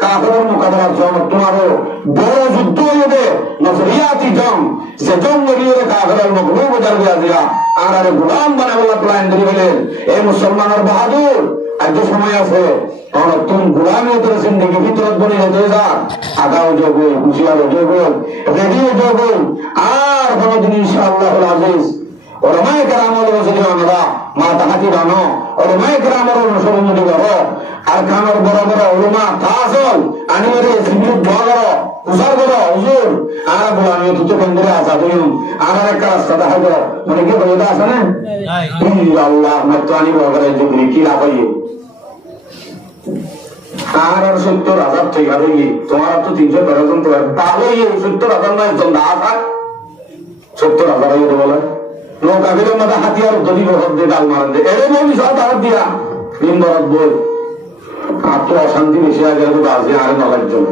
কাফেরের মোকাবেলার জন্য তোমারও বড় যুদ্ধ হইবে নজরিয়াতি জং সে জং গড়িয়ে কাফেরের মগলুব বোঝার দিয়া আর আরে গোলাম বানাবো প্ল্যান ধরে গেলেন এই মুসলমানের বাহাদুর আজ সময় আছে তুমি গোলামি তোর জিন্দগি ভিতরত বনে যেতে যা আগাও যোগ হুশিয়ারও যোগ রেডিও যোগ আর কোনদিন ইনশাআল্লাহ আজিজ ওলামায়ে কেরামের রসুল আমরা মাথা হাতি বানো ওলামায়ে কেরামের অনুসরণ করো আর কামের বড় বড় ওলামা তাসল আনিরে সিবিউ বড় উসার বড় হুজুর আর গোলামি তো বন্ধুরা আসা দিন আর একটা রাস্তা দেখা গেল মানে কি বলে আছে না আল্লাহ মতওয়ানি বগরে জিবরি কি লাগাইয়ে আর 70,000 টাকা রইয়ে তোমার তো 313 জন তো তাহলে এই 70,000 নয় জন দাদা 70,000 এর বলে লোক আগের মধ্যে হাতিয়ার দড়ি বহর দিয়ে ডাল মারেন দে এর বলি সব আর দিয়া দিন বরাদ বই আর তো অশান্তি বেশি আগে আছে আর নলার জন্য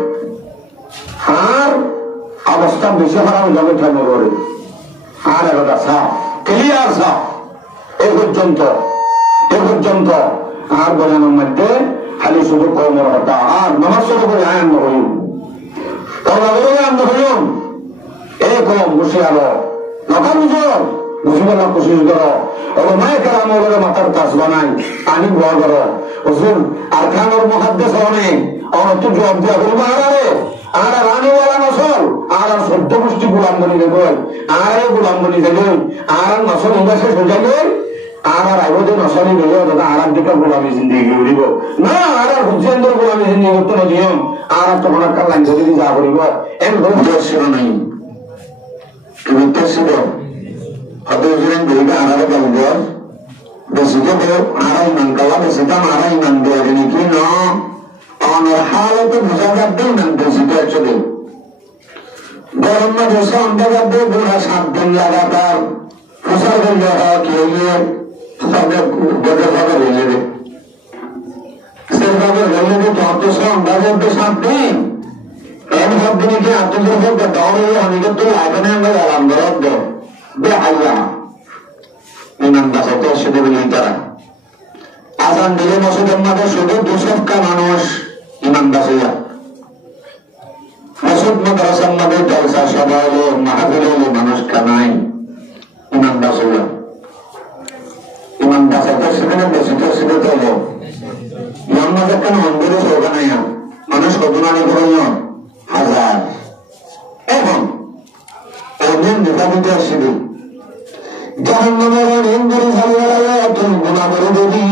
আর অবস্থা বেশি হারাম জমে ঠান্ডা করে আর একটা সাপ ক্লিয়ার সাপ এ পর্যন্ত আর বোঝানোর মধ্যে খালি শুধু কর্মর হতা আর নামাজ শুরু করে আনন্দ হইম আনন্দ হইম এ কম বসে আলো নকা বুঝর বুঝিবার কোশিশ করো ওলামায়ে কেরামের মাথার কাজ বানাই পানি ভর করো হুজুর আর খানোর মুহাদ্দিস অনেক অনেক তো জবাব দিয়া বলবো আর রানীওয়ালা নসল আর 14 গোষ্ঠী গোলাম বনি দেবো আর গোলাম বনি দেবো আর নসল ইংরেজি সোজা গই আর আইবদে নসলি গেলেও দাদা আর দিকে গোলামি জিন্দিগি উড়িব না আর হুজেন্দ্র গোলামি জিন্দিগি করতে নদিয়ম আর তখন একটা লাইন যদি যা করিব এম ছিল নাই তুমি তো ছিল Hadirin berikan arah bangga, besitu tu arah iman kawa besitu arah iman dia ini kino, honor hal itu muzakat dengan besitu aja tu. Dalam masa anda kata bukan sabdan lagatar, pusat kerja kiai, sabda berdebat ini. Sebab kerja itu waktu anda kata sabdan, sabdan ini atas sebab berdoa ini kita lakukan yang dalam berdoa. Behaya iman dasar sudah berlintara azan dile masukkan mata sudah dusaf ka manus iman dasar masuk madrasah mata jalsa sabale mahafile manus kanai iman dasar sebenarnya besitu sebetulnya yang masukkan mandiri soganaya manus kodunani koronya hazar Amin kita sini Jahannamar indri sallallahu tuh guna berubudi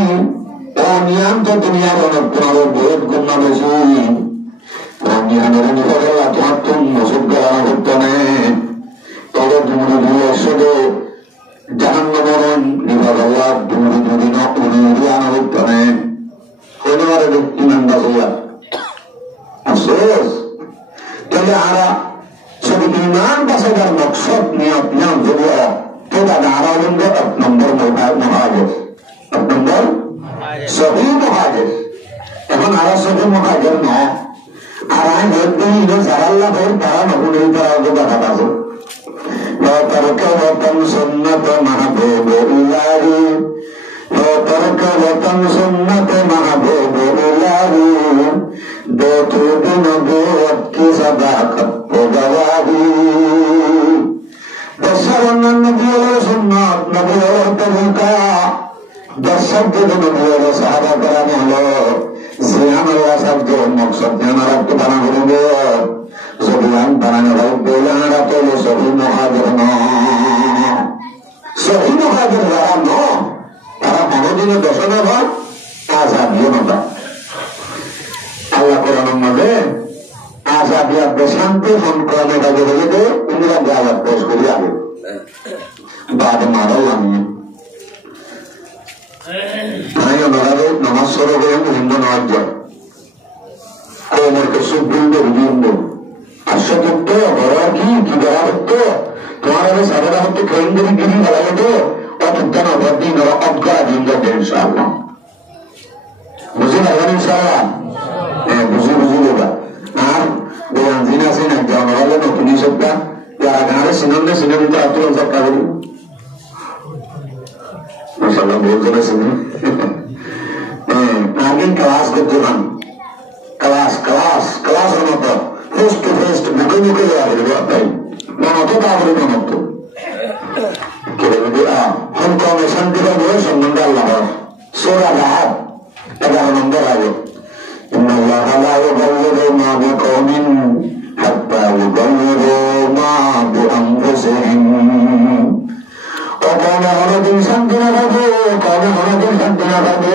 Ramian tuh dunia orang kenal buat guna besi Ramian orang kalau tuh masuk ke hutane kalau dulu sudah Jahannamar Allah dulu nak urian hutane ini ada iman dasar asos jadi ada sebagai iman dasar maksud niatnya juga kita darah untuk nomor muhajir nomor sahih muhajir এখন আর সহি মুহাজির না আর I বলতে এটা জালাল্লাহ এর তারা নবুল তারা কথা আছে লা তারকা ওয়াতান সুন্নাত মাহবুব ইলাহি লা তারকা ওয়াতান সুন্নাত মাহবুব ইলাহি বেতু নবুয়ত কি সাদাকত গওয়াহি দশরন নবী সুন্নাত নবী তরিকা দর্শক নবী সাহাবা کرام হলো জিয়ান আল্লাহ শব্দ মকসদ জানার একটু বানা হলো জবিয়ান বানানো বলারা তো সহি মুহাজির না সহি মুহাজির না তারা কোনদিনও দশনা বা আযাবিও না আল্লাহ কোরআনের মধ্যে আযাবিয়া বেশান্তি ফোন করে দাও বলে উনিরা দাওয়াত পেশ করি আগে বাদ মারালাম Ayo nolade namaz soro goyang hindo naajja. Komer ke subbindo hindo. Ashadutto baraki kibaratto. Tumhara ne sabara hatto kaindri giri balagado. Atutana baddi nara abgara jinda de inshallah. Buzi lagan inshallah. Buzi lega. Ar bayan zina se na janwale no puni sabda. Yara gare sinonne sinonne atulon sabda gori. Masalah boleh na sini. Lagi kelas kejuran, kelas তাই মনত তারপরে মনত হন কমে শান্তি পাবে সম্বন্ধে আল্লাহ সোরা রাহাত 11 নম্বর আগে إن الله لا يغير ما بقوم حتى يغيروا ما بأنفسهم وقال هردين শান্তিনা পাবে কমে হরদিন শান্তিনা পাবে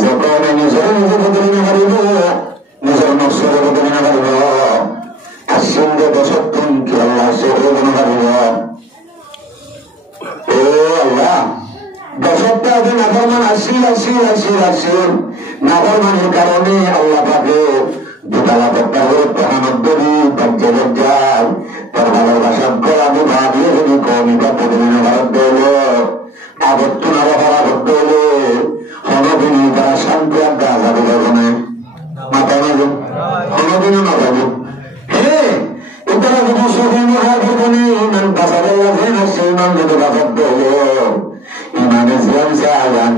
যে কমে নিজের নিজে বদলে না পারিব নিজের নকশা বদলে না পারিব আসিন্দে দশত্তম কি আল্লাহ সে বদলে না পারিব ও আল্লাহ দশত্তা দিন নাফরমান আসির নাফরমানের কারণে আল্লাহ পাকে দুতলা পট্টা করে প্রধানব্বী পঞ্চে লজ্জায় তার ভালোবাসা গোলামি ভাবিয়ে যদি কমিটা প্রতিদিন ভারত দৌল আবর্তন আবহাওয়া করতে হলে হনদিনী তারা শান্তি আর গা যাবে ভবনে মাথা নেব হনদিনও না যাবে হ্যাঁ তারা যদি সফল মহাভবনে ইমান বাঁচাবে সেই ইমান যদি বাঁচাতে হলো ইমানের জিয়ান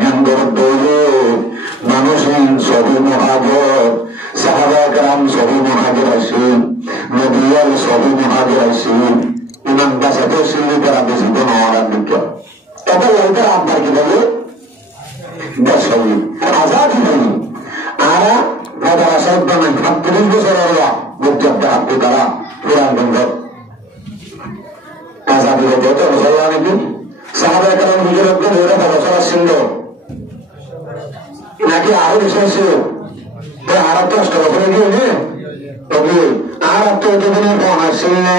জ্ঞান করতে হলে মানুষহীন সবই মহাজর সাহাবা গ্রাম সবই মহাজর আসে নদীয়াল সবই মহাজর আসে ইমান বাঁচাতে শিল্পী তারা বেশি তো নওয়ার বিজ্ঞান তত তারা আপনার কি বলে বসাই আজাদি হয়নি আর তারা আসাদ বানান ৩৭ বছর আল্লাহ বুঝতে হাতে তারা পুরান বন্ধ আজাদি হতে তো বসাইয়া নাকি সাহাবা গ্রাম নিজের ধরে বছর আসছিল নাকি আরো বেশি ছিল আর তো ৮ বছর গিয়ে আর তো এতদিনের ফোন আসছিল না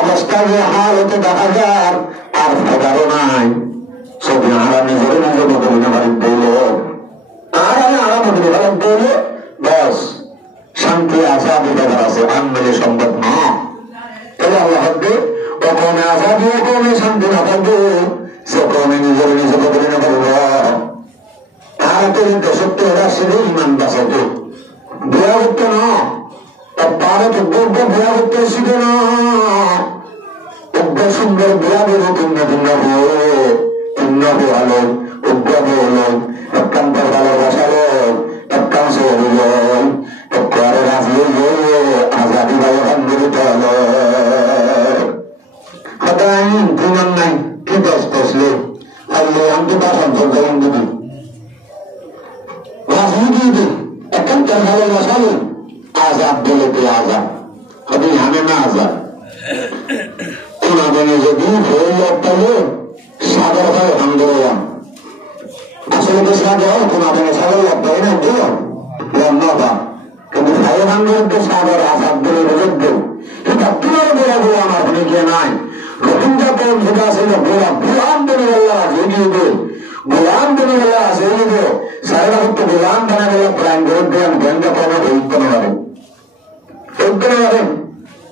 অবস্থা যে হাল হতে দেখা যার আর ফাদারও নাই ছবি আরা নিজের নিজের মতো বাড়ি দিল আর আমি আরাম মতো বাড়ি দিল বস শান্তি আজাদি ব্যাপার আছে আনমেলে সম্ভব না তাহলে আল্লাহ হবে ও কমে আজাদি ও কমে শান্তি না থাকবে সে কমে নিজের নিজে বদলে না পারব আর তো দেশত্ব এরা সেরে ইমান বাঁচাতো বিয়া করতো না তারা তো গর্ব বিয়া করতে শিখে না উগ্র সুন্দর বিয়া বেরো কিন্ন কিন্ন আলো উগ্র হলো একান্তর ভালোবাসা লোক একাংশ হইল একবারে রাজি আজাদি ভাই আন্দোলিত হলো হতাই প্রমাণ নাই কি দোষ বসলে আল্লে আমি তো তার সন্তোষ দিবি রাজনীতি একান্তর ভালোবাসা লোক আজাদ বলে তো আজাদ হবে আমি না আজাদ কোনদিনে যদি হইল পেলে সাগর হয় আন্দোলন আসলে তো সাগর কোনদিনে সাগর লাগবে না লম্বা কিন্তু ফাইভ হান্ড্রেড সাগর আজাদ বলে বোঝব এটা পুরো বলে বলে আমার অনেকে নাই রোহিঙ্গা কম যেটা ছিল গোলাম বনে গেল্লা এগিয়ে দে গোলাম বনে গেল্লা এগিয়ে দে সারা হচ্ছে গোলাম বনে গেলে প্রাণ বিরুদ্ধে আমি গঙ্গা কমে উত্তনে পারেন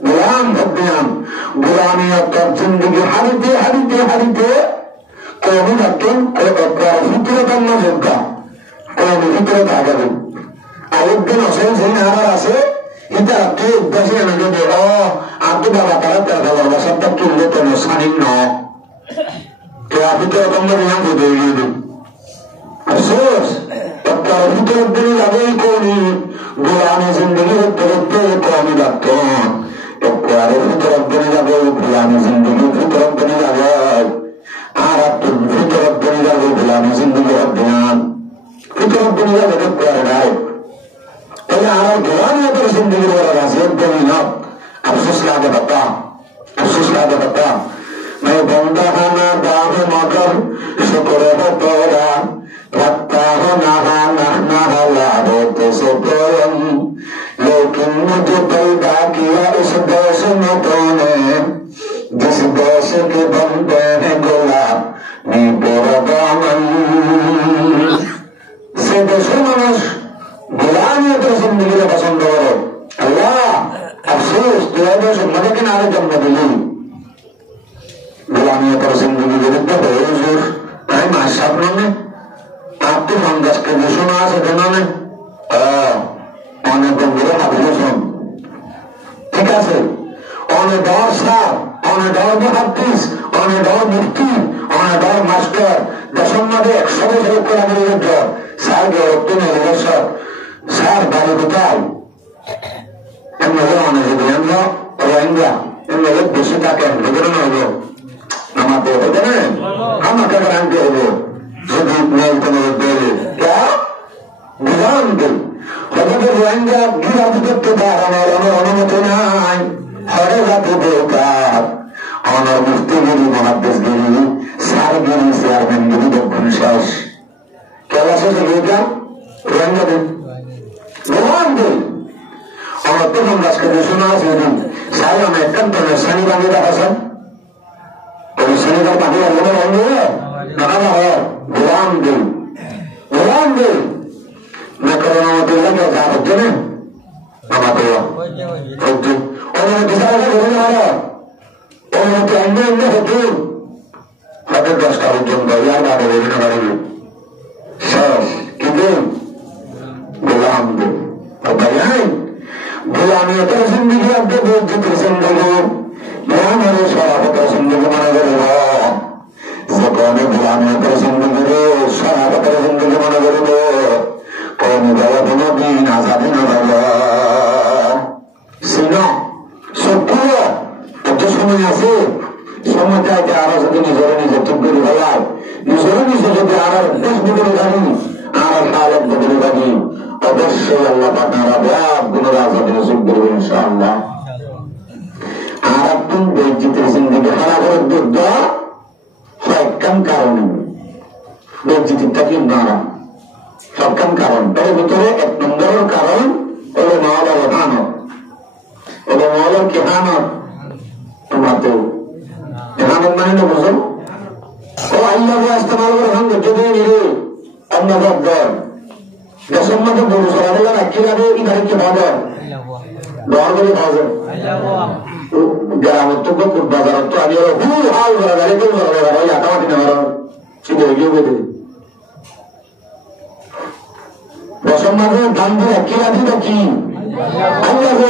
গোলাম ভদ্রাম গোলামি অর্থাৎ জিন্দগি হারিতে হারিতে হারিতে কমি থাকতেন ভিতরতার না যোদ্ধা কমি ভিতরত আগাবেন আরেকদিন অসেন সেই আবার আছে এটা কে উদ্দেশ্যে এনেকে দেব আপনি বাবা তারা তার ভালোবাসাটা তুললে তো সানিন ন ভিতরতার না বিধান বুঝে দিন আফসোস ভিতরের দিনে যাবেই করি গোলামি জিন্দগি হতে কমি থাকতেন একবারে ভিতরের দিনে যাবে গোলামি জিন্দগি ভিতরের দিনে যাবে আর একটু ভিতরের দিনে যাবে গোলামি জিন্দগি অভিযান ভিতরের দিনে যাবে একবারে নাই তাহলে আমার গোলামি ওপর জিন্দগি বলার আছে একদমই না আফসোস লাগে বাপ্পা मैं बंदा होना दाग मगर शुक्र हो तेरा रखता हो नहा नहना लाभो से प्रेम लेकिन मुझे पैदा किया इस देश में तूने जिस देश के बंदे हैं गुलाब नी तेरा दामन से देशों মানুষ গোলামি তো জিন্দগিতে পছন্দ করে আল্লাহ আফসোস তুই দেশ মনে কিনা আরো জন্ম দিলি গোলামি তো জিন্দগি বিরুদ্ধে হয়ে হুজুর আমি মাসাব নয় আপনি 50 কেজি শোনা আছে কেন অনেক বন্ধুরা ভাবিল শোন ঠিক আছে অনেক ডর সার অনেক ডর মহাদ্দিস অনেক ডর মুফতি অনেক ডর মাস্টার দেশের মধ্যে 100 বছর কোরআনের যুদ্ধ স্যার গৌরব বছর স্যার বাড়ি কোথায় এমন অনেক যদি আমরা লোক বসে থাকেন ভেতরে হইব আমাকে হইবে না আমাকে আনতে হইব যদি কোনো বলে বুঝান দিল হঠাৎ রোহিঙ্গা বিরাজ করতে পারানোর অনুমতি নাই হরে জাতি বেকার আমার মুফতিগিরি মহাদেশগিরি সারগিরি চেয়ারম্যানগিরি দক্ষিণ শেষ কেলা শেষে গিয়ে রোহিঙ্গা দিন ভগবান দিল আমার প্রথম রাজকে শোনা আছে সাহেব আমি একান্ত শ্রেণী বানিয়ে দেখাছেন ওই শ্রেণীটার পাখি আলো রঙে দেখা হয় ভগবান দিল ভগবান দিল মেকরণ আমাদের এলাকায় যা হচ্ছে না আমাদের হচ্ছে অনুমতি ছাড়া ধরে নেওয়া অনুমতি অন্য অন্য হচ্ছে হয়তো 10টা পর্যন্ত ইয়ার বাদে বেরিয়ে পারবে শেষ কিন্তু গোলাম দিল ভাই গোলামিয়তের জিন্দগি আপনি বৈদ্যুতির জিন্দগি গোলামের সরাপতের জিন্দগি মনে করব যে কোন গোলামিয়তের জিন্দগি রে সরাপতের জিন্দগি মনে করব কোন দেওয়া কোনো দিন আজাদি না দেব সিন সত্য একটা সময় আছে সময়টাকে আরো যদি নিজে ঠিক করে ফেলায় নিজে যদি আরো দেশ বদলে থাকি আর হালত বদলে থাকি অবশ্যই আল্লাহ আপনারা ব্যাপ গুণরাজ নসিব করবেন ইনশাআল্লাহ আর আপনি বেজ্জিতের জিন্দগি খারাপ করে দুধ সবকাম কারণ বেজ্জিতিরটা কি নারা সবকাম কারণ এর ভিতরে 1 নম্বরের কারণ হলো মাওলার হানত হলো মাওলার কি হানত তোমাতে হানত মানে না বুঝো ও আল্লাহ ইস্তেমাল করে হান যদি নিরে অন্যদের দর দেশের মধ্যে বড় সরাবেলা কিভাবে ইধারিকে পাওয়া দর করে পাওয়া যায় গ্রামের তো বাজার তো আমি হুল হাল করা গাড়ি কেউ করা যাবে ওই আটামাটি নেওয়ার চিন্তা এগিয়ে বেঁধে দেশের মধ্যে দান দিয়ে কিরাবি তো কি আল্লাহ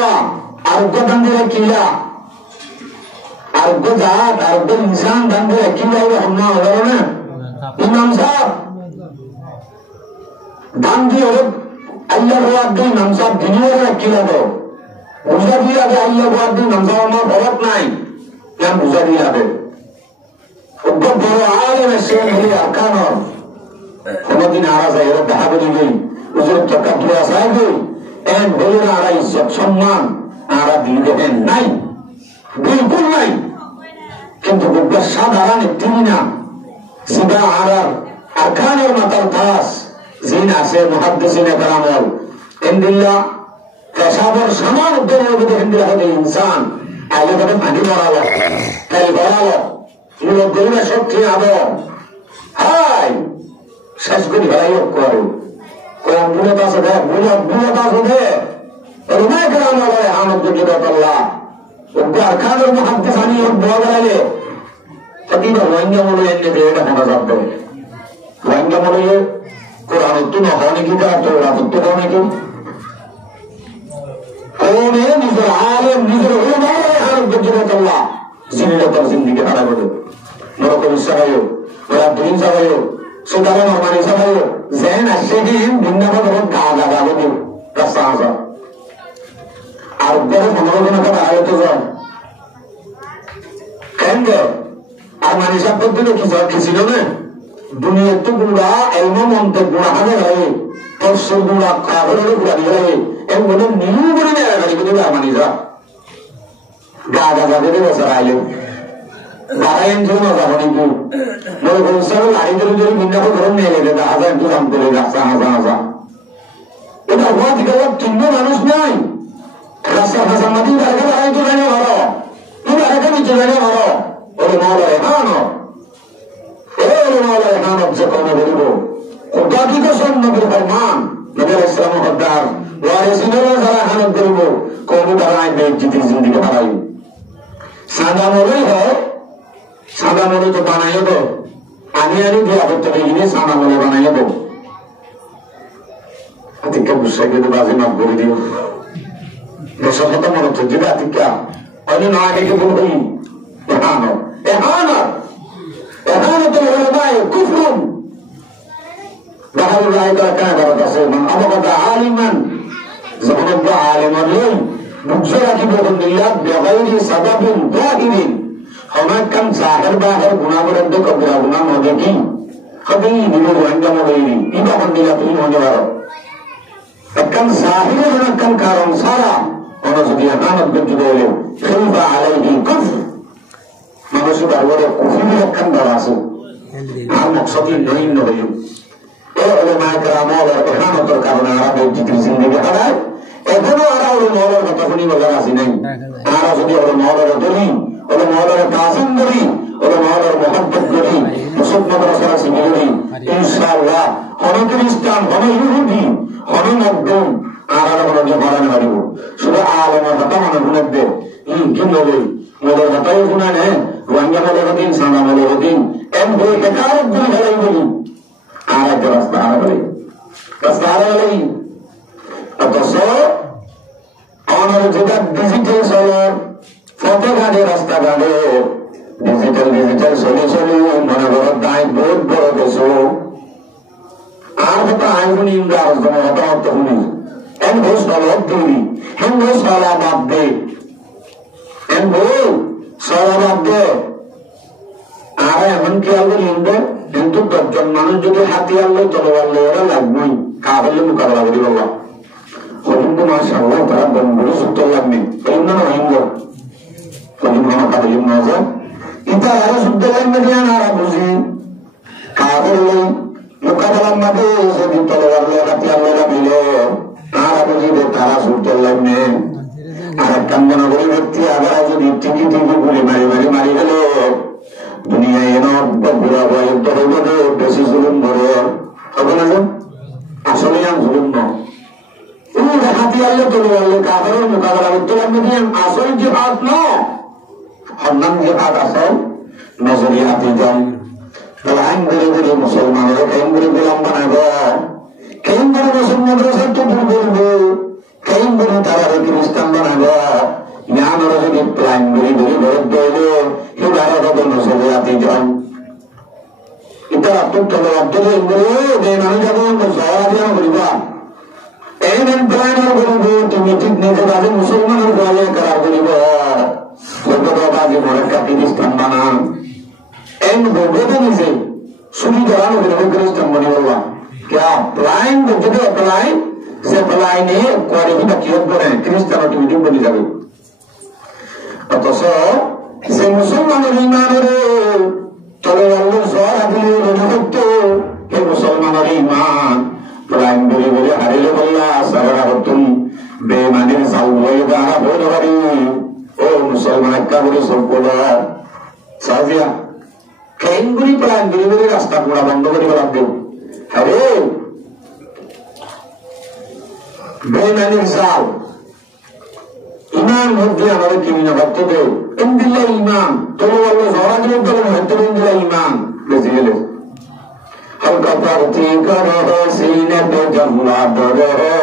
আরোগ্য দান দিয়ে কিরা আরোগ্য জাত আরোগ্য ইনসান দান দিয়ে কিরা হন্না হলো না ইমাম সাহেব দান দিয়ে আল্লাহ আব্দুল নামসাব দুনিয়ার কিলা তো বুঝা দিয়ে আগে আল্লাহ আব্দুল নামসাব আমার বরফ নাই কেন বুঝা দিয়ে আগে বড় আলেম সে মিলে আকান কোনদিন আরা যায় এরা দেখা বলি গই উজুর তকাব্বুর আসায় গই এন বলে না আরা ইজ্জত সম্মান আরা দিয়ে দেখেন নাই বিলকুল নাই কিন্তু বুঝবে সাধারণ একটি না সিধা আরার আরকানের মাতার দাস জিন আছে মুহাদ্দিসিনে কারামল ইনদিল্লাহ পেশাবর সমান উদ্যোগের মধ্যে হিন্দিরা হতে ইনসান আগে তাকে পানি ভরালো তেল ভরালো লোক গরিবে শক্তি আবো হাই শেষ করি ভরাই করে কোন বুলত আছে দে বুলত আছে দে রুমায় কারামল হয় আনন্দ যোগ্যতা আল্লাহ আরকানের মুহাদ্দিসানি বলা গেলে প্রতিটা রোহিঙ্গা মনে এনে দিয়ে এটা শোনা যাবে রোহিঙ্গা মনে কোরআন তো নহনে কি তার তো রাজত্ব করনে কি কোনে নিজের আলেম নিজের উলামায়ে হারত বজ্রত আল্লাহ জিন্নাতার জিন্দেগি খারাপ হবে নরক ইসরাইল ওরা দিন যাবে সুদারন মানে যাবে জেন আসে কি বিন্নাবাদ রোড গাগা গাগা রাস্তা আসা আর বড় মনোরঞ্জন কথা আয়ত যায় কেন আর মানে সব পদ্ধতি কি ছিল না দুনিয়ার তো গুড়া এলম মন্ত্র গুড়া হাজার হয় পরশুর গুড়া কাগরের গুড়া দিয়ে হয় এমন নিউ করে নেওয়া গাড়ি করে মানি যা গা গা গা করে বসে আইলে গাড়াইন জন্য যাবো নাকি বলে বলছে লাড়িদের যদি বিন্দাকে ধরে নিয়ে গেলে হাজার একটু দাম করে রাস্তা হাজার হাজার এটা হওয়া থেকে তিনজন মানুষ নাই রাস্তা হাজার মাটি গাড়ি গাড়ি তো জানে ভালো তুমি আরেকটা নিচে জানে ভালো ওরে মাওলা রেহান যে কোনো বলিব কি কসম নবীর ফরমান নবী ইসলাম হদ্দার ওয়ারিসিনেরা যারা হানত করিব কোন তারা আইন বেজ্জিতির জিন্দেগি হারাই সাদা মলেই হয় সাদা মলে তো বানাইও তো আমি যে আপত্তি গিয়ে সাদা মলে বানাইও তো আতিকা বুঝা গেলে বাজে মাফ করে দিও দশা কথা মনে হচ্ছে যেটা আতিকা অন্য না আগে বল হই এহানো এহানো এহানত উলামায়ে কুফরুন বাহারুল আয়দা কায়দার কাছে মান আবাদা আলিমান যখন আলিমান বুঝে রাখি বদলিল্লাহ বেগাইরি সাবাবিন দাহিরিন হমাকান জাহির বাহির গুনাহ করে কবিরা গুনাহ মধ্যে কি কবি নিবে রোহিঙ্গা মগেরি ইবা বদলিল্লাহ তুমি মনে করো একখান জাহিরে একখান কারণ সারা ওনা যদি একামত করতে দেলে খেলবা আলাইহি কুফর মানুষের বারবারে কুফরি একখান দ্বারা আছে আর মকসদি নই নই এ ওলামা کرام ওর একামতের কারণে আরব জিকির জিন্দেগি হারায় এখনো আর ওর মহলের কথা শুনি বলার আসি নাই আর যদি ওর মহলের ধরি ওর মহলের তাজিম ধরি ওর মহলের মহব্বত করি মুসলমান রাসূল সিগরি ইনশাআল্লাহ কোন খ্রিস্টান কোন ইহুদি কোন মধ্যম আর আমরা যে বলান পারিব শুধু আলেমের কথা মনে শুনবে কি বলে মোদের কথাই শুনা নে রোহিঙ্গা বলে দিন সানা বলে দিন এম বই বেকার গুলি ফেলাই বলি আর একটা রাস্তা আর বলি রাস্তা আর বলি অথচ আমার যেটা ডিজিটাল চলে ফটো ঘাটে রাস্তা ঘাটে ডিজিটাল চলে চলে মনে বড় দায় বহুত বড় কিছু আর কথা আইনি ইন্দ্র আর হতাহত শুনি এন বই সলভ তৈরি হেন বই সলা বাদ দে এন বই সলা বাদ দে আর এমন কি আলো ইন্দ্র কিন্তু 10 জন মানুষ যদি হাতিয়ার লই তলোয়ার লই ওরা লাগবেই কাহলে মোকাবেলা করি বললাম কিন্তু মাশাআল্লাহ তারা বন্ধুর সূত্র লাগবে এই না হিন্দু কোন কোনো কাজে মজা এটা আর শুদ্ধ লাগবে না আর বুঝি কাহলে মোকাবেলা মাঝে যদি তলোয়ার লই হাতিয়ার লই লাগলে আর বুঝি তারা সূত্র লাগবে আর কামনা করে ব্যক্তি আবার যদি টিকি গুলি মারি গেলে দুনিয়ায় এনে ঘুরা হয় তো হইব বেশি জুলুম ধরে হবে না আসলে আমি জুলুম না হাতিয়ারলে তলোয়ারলে কাফেরের মোকাবেলা করতে লাগবে দিয়ে আসল জিহাদ না হন্নাম জিহাদ আসল নজরিয়াতি যান তাহলে আইন ধরে ধরে মুসলমানের কেন করে গোলাম বানাবো কেন করে মুসলমানদের সাথে বলবো কেন করে তারা খ্রিস্টান বানাবো জ্ঞানের যদি প্ল্যান ধরে ধরে ভরত দেবে হিবারে কত নজরিয়াতি যান এটা আপনার তলোয়ার ধরে মানুষ যাবো সহায় করিবা এমন প্ল্যানার করিব তুমি ঠিক নিজে বাজে মুসলমানের গলে করার করিব বাজে মরেকা খ্রিস্টান বানান এম বেঁধে নিজে শুনি ধরানো করিব খ্রিস্টান বলি বললাম क्या প্লাইন যদি প্লাইন সে প্লাইনে কোয়ারিটা কি হবে খ্রিস্টান অটোমেটিক বলি যাবে অথচ সে মুসলমানের ইমানের তবে আল্লাহ সর আদিলে রজত হে মুসলমানের ইমান প্রাইম বলে বলে হারিলে বললা সারা হতুন বেমানের সাউল গানা বলে পারি ও মুসলমান একটা বলে সব বলা সাজিয়া কেনগুলি প্রাইম বলে বলে রাস্তা পুরা বন্ধ করে লাগবে আরে বেমানের সাউ ইমান মধ্যে আমাদের কি মিনা করতে হবে ইনদিল্লাহ ইমান তবে আল্লাহ সরা দিলে তো হতে ইনদিল্লাহ ইমান বেশি গেলে हल्का परती करे है सीने पे जल्ला डरे है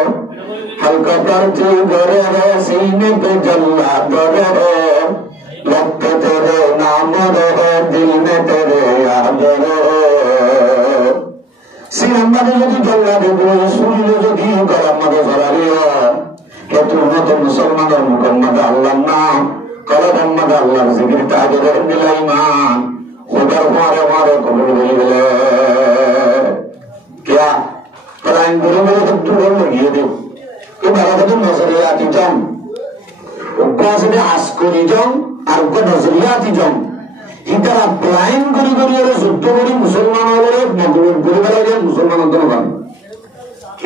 हल्का परती करे है सीने पे जल्ला डरे है लगते तेरे नाम रहे दिल में तेरे याद रहे सीने में यदि जल्ला देबो सुनिले यदि गला में सरारिया कि तुम तो मुसलमान और मुकम्मद अल्लाह नाम कलम मुहम्मद अल्लाह जिक्र ताजर बिल ईमान खुदा हमारे कबूल बोले क्या प्लान बोले बोले तो तू बोल लगी है तो बारा तो नजरियाती जाऊं उनको से आस्कोरी जाऊं और उनको नजरियाती जाऊं इधर आप प्लान करी करी और जुद्ध करी मुसलमान वाले मजबूर करी वाले जो मुसलमान अंदर बन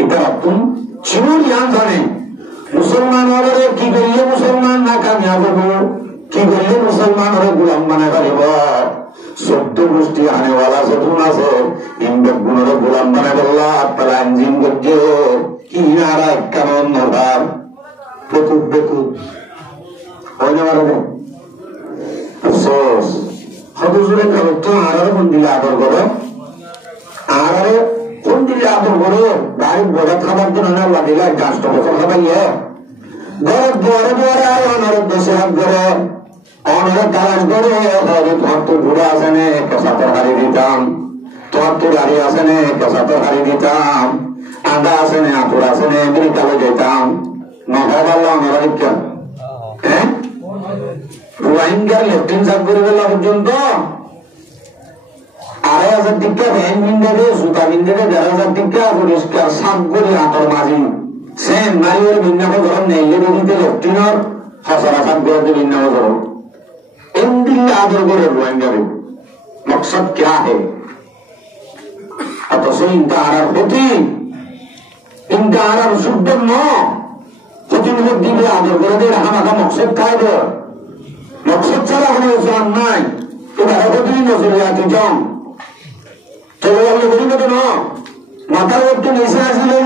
इधर आप तुम चिमूर यान जाने मुसलमान वाले की करिए मुसलमान ना कामयाब हो की करिए मुसलमान वाले गुलाम बना करेगा सत्य गोष्ठी आने वाला से धुना से इन गुणों को गुलाम बना बोला प्लान जिन करके कि यारा करोन नवाब बेकूफ बेकूफ होने वाला है अफसोस हदूसरे करो तो आरारे कुंडली आदर करो आरारे कुंडली आदर करो गाड़ी बोला खबर तो ना लगेगा जास्ट तो खबर ही है गौरव द्वारे द्वारे आए और दूसरे हाथ करे অনেক কাজ করে তোমার তো ঘুরে আসে নে কেসাতের হারি দিতাম তোমার তো গাড়ি আসে নে কেসাতের হারি দিতাম আদা আসে নে আঁতুর আসে নে আমেরিকালে যেতাম নভা পারলাম আমেরিকা হ্যাঁ রোহিঙ্গার লেফটেন্ট সার্ভ করে ফেলা পর্যন্ত 2,500 টিকা ভ্যান বিন্দে দে জুতা বিন্দে দে 1,500 টিকা পরিষ্কার সাফ করে হাতর মাঝি সেন মারিওর বিন্যাস ধরন নেইলে দিতে লেফটেন্টর হাসারা সাফ করে বিন্যাস ধরন এমনি আদর করে রোহিঙ্গারে মকসদ क्या है অথচ ইন্তাহারার প্রতি ইন্তাহারার শুদ্ধ ন প্রতিনিধি দিবে আদর করে দিয়ে রাখা মাখা মকসদ খাইব মকসদ ছাড়া কোনো ইসলাম নাই এটা প্রতি নজরিয়াতি জং চলে গেলে বলি তো না মাথার একটু নিচে আসিলে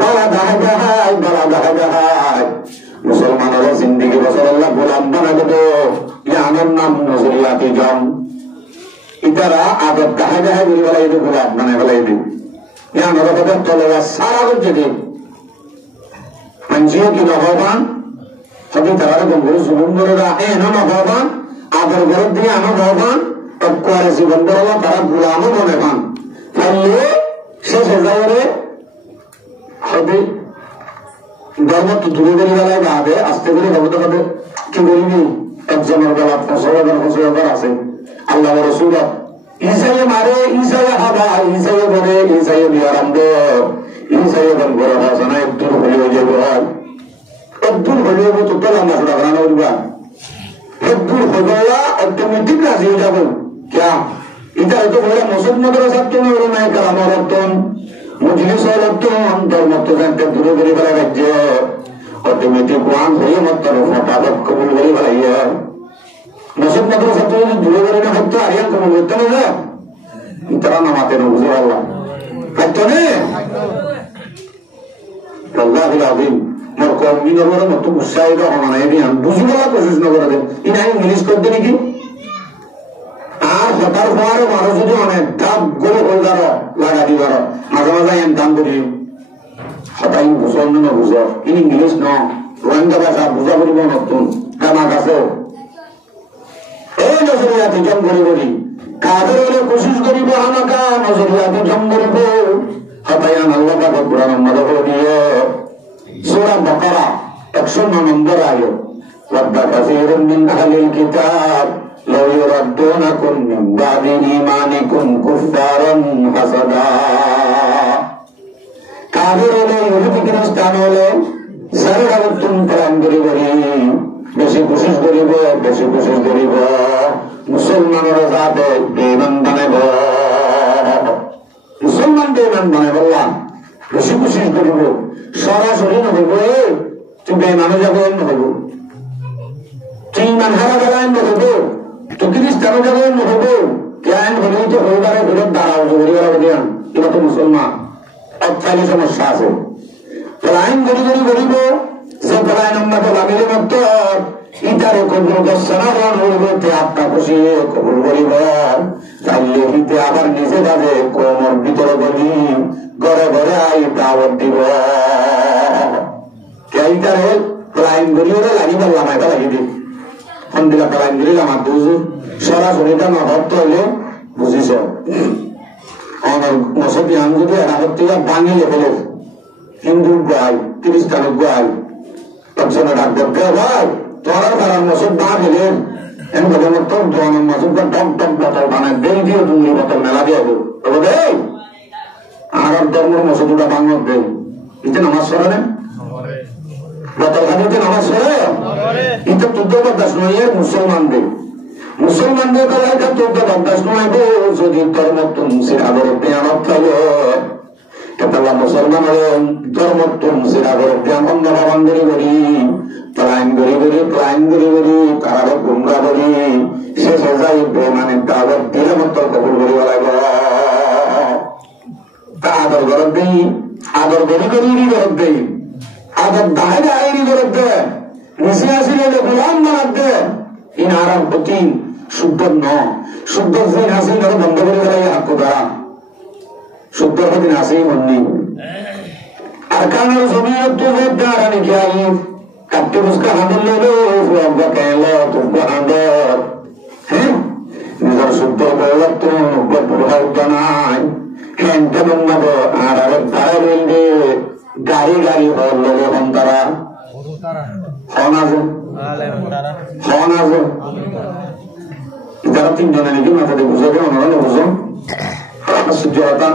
বলা দেখা দেখায় বলা দেখা দেখায় মুসলমানেরা জিন্দিগি বছর আল্লাহ গোলাম বানা দেব আমার নাম নজরিয়াতি জং ইতারা আদর দেখা দেখা বলি বেলা এদের গোলাম বানায় বেলা এদের আমরা তাদের তলেরা সারা করছে দিন মানুষও কি নভবান সবই তারা গঙ্গরে জুলুম করে রাখে এনে নভবান আদর ঘর দিয়ে আনো ভবান করে জীবন বড় তারা গোলামও মনে পান ফলে শেষ যাওয়ারে হবে ধর্ম তো দূরে বেরিয়ে বেলায় ভাবে আস্তে করে ভাবতে হবে কি বলবি একজনের বেলা 5,000 আছে আল্লাহ রসুল ইসাইয়ে মারে ইসাইয়ে হাবা ইসাইয়ে বলে ইসাইয়ে বিয়ারাম্ব ইসাইয়ে বল বড় ভাষণা একদূর হলেও যাবে একদূর হলেও তো তোলা মাসটা বানানো উঠবা একদূর হলেও অটোমেটিক রাজি হয়ে যাবো क्या এটা হয়তো বলে মসজিদ মাদ্রাসার তো নাই কালামর রক্তন মজলিস রক্তন ধর্ম তো জানতে দূরে বেরিয়ে বেলা রাজ্য অটোমেটিক ওয়ান হয়ে মাত্র ফটাফট কবুল করে বেলাইয়া মসজিদ মাদ্রাসা তো দূরে বেরিয়ে না হতো আরিয়ান কবুল করতে না তারা নামাতে না বুঝে আল্লাহ হয়তো নে আল্লাহ আযীম মোর কওমিনের বড় মত উৎসাহিত হওয়া নাই আমি বুঝিবার কোশিশ না করে দেন ইনা ইংলিশ করতে নাকি আর হঠাৎ হওয়ার মানুষ যদি অনেক ডাব গড়ে হলদার লাগা দিবার মাঝে মাঝে এম দাম করি হঠাৎ বুঝল না বুঝ ইংলিশ ন রোহিঙ্গা ভাষা বুঝা করিব নতুন আমার কাছে এই নজরিয়াতি জম করি কাদের হলে কোশিশ করিব আমাকে নজরিয়াতি জম করিব হতায়ান আল্লাহ পাক কুরআন মদদ দিয়ে সূরা বাকারা 109 নম্বর আয়াত ওয়াদা কাসীরুম মিন আহলিল কিতাব لو يردونكم من بعد إيمانكم كفارا حسدا কাফের হলে ইহুদি খ্রিস্টান হলে সারা তুম প্রাণ করিব বেশি কোশিশ করিব মুসলমানেরা যাতে বেঈমান বানাইব মুসলমান বেঈমান বানাইব বেশি কোশিশ করিব সরাসরি নহব তুই বেঈমানে যাব নহব তুই ইমান হারা গেলাম নহব তো খ্রিস্টান যাবে নহব জ্ঞান হলেই তো হইবারে ঘুরে দাঁড়াও জোরে দিয়ান এটা তো মুসলমান অর্থায়ী সমস্যা আছে পলায়ন গরিব যে পলায়ন আমরা লাগিলে মাত্র ইটারে কবুল দর্শনা হইব আত্মা খুশি কবুল করিব তাইলে হিতে আবার নিজে যাবে কোমর ভিতরে বলি ঘরে ঘরে আই দাওয়াত দিব ইটারে পলায়ন গরিবরে লাগিবার লামাইটা লাগি দিই দিলা পলায়ন গরিব আমার বুঝু সরাসরিটা না ভক্ত হইলে বুঝিস আমার মসজিদ আম যদি একাত্তর বাঙিয়ে ফেলে হিন্দু গাই খ্রিস্টান গাই একজনে ডাক দেবে ভাই তোরা তারা মসজিদ না ফেলে এম বলে তোর ধরনের মসজিদটা টক টক বোতল বানায় বেল দিয়ে তুমি বোতল মেলা দিয়ে বলবে আর ধর্মের মসজিদটা বাংলা দেয় এটা নামাজ সরে না বোতল খানিতে নামাজ সরে এটা তুদ্দ বরদাস নয় মুসলমানদের বেলায় তুদ্দ বরদাস নয় যদি ধর্ম তুমসির আগর জ্ঞানত থাকে কেতালা মুসলমানের ধর্ম তুমসির আগর জ্ঞান অন্য ভাবাঙ্গরি করি প্লাইন করি তারা গুমরা করি শেষে যাইবে মানে তাদের দিলে মত কবুল করিব লাগবে আদর গরব দেই আদর করি গরব দেই আদর দায় আইনি গরব দে নিচে আসিলে গোলাম বানাব দে ইনারার প্রতি শুদ্ধ ন শুদ্ধ দিন আসি বন্ধ করে গেলে হাক্য দ্বারা শুদ্ধর প্রতি আসেই মন্নি আর কানার জমির তো দ্বারা নাকি আই কাটতে বুঝকা হাঁদর লেলো কেল তুমকা হাঁদর হ্যাঁ নিজের শুদ্ধ বলব তো বুঝাইত নাই হ্যান্ডে বন্যাব আর আরেক ধারে বলবে গাড়ি হল লোক তারা ফোন আছে যারা তিনজনে নাকি মাথাতে বুঝে দেয় ওনারা বুঝুন সূর্যতা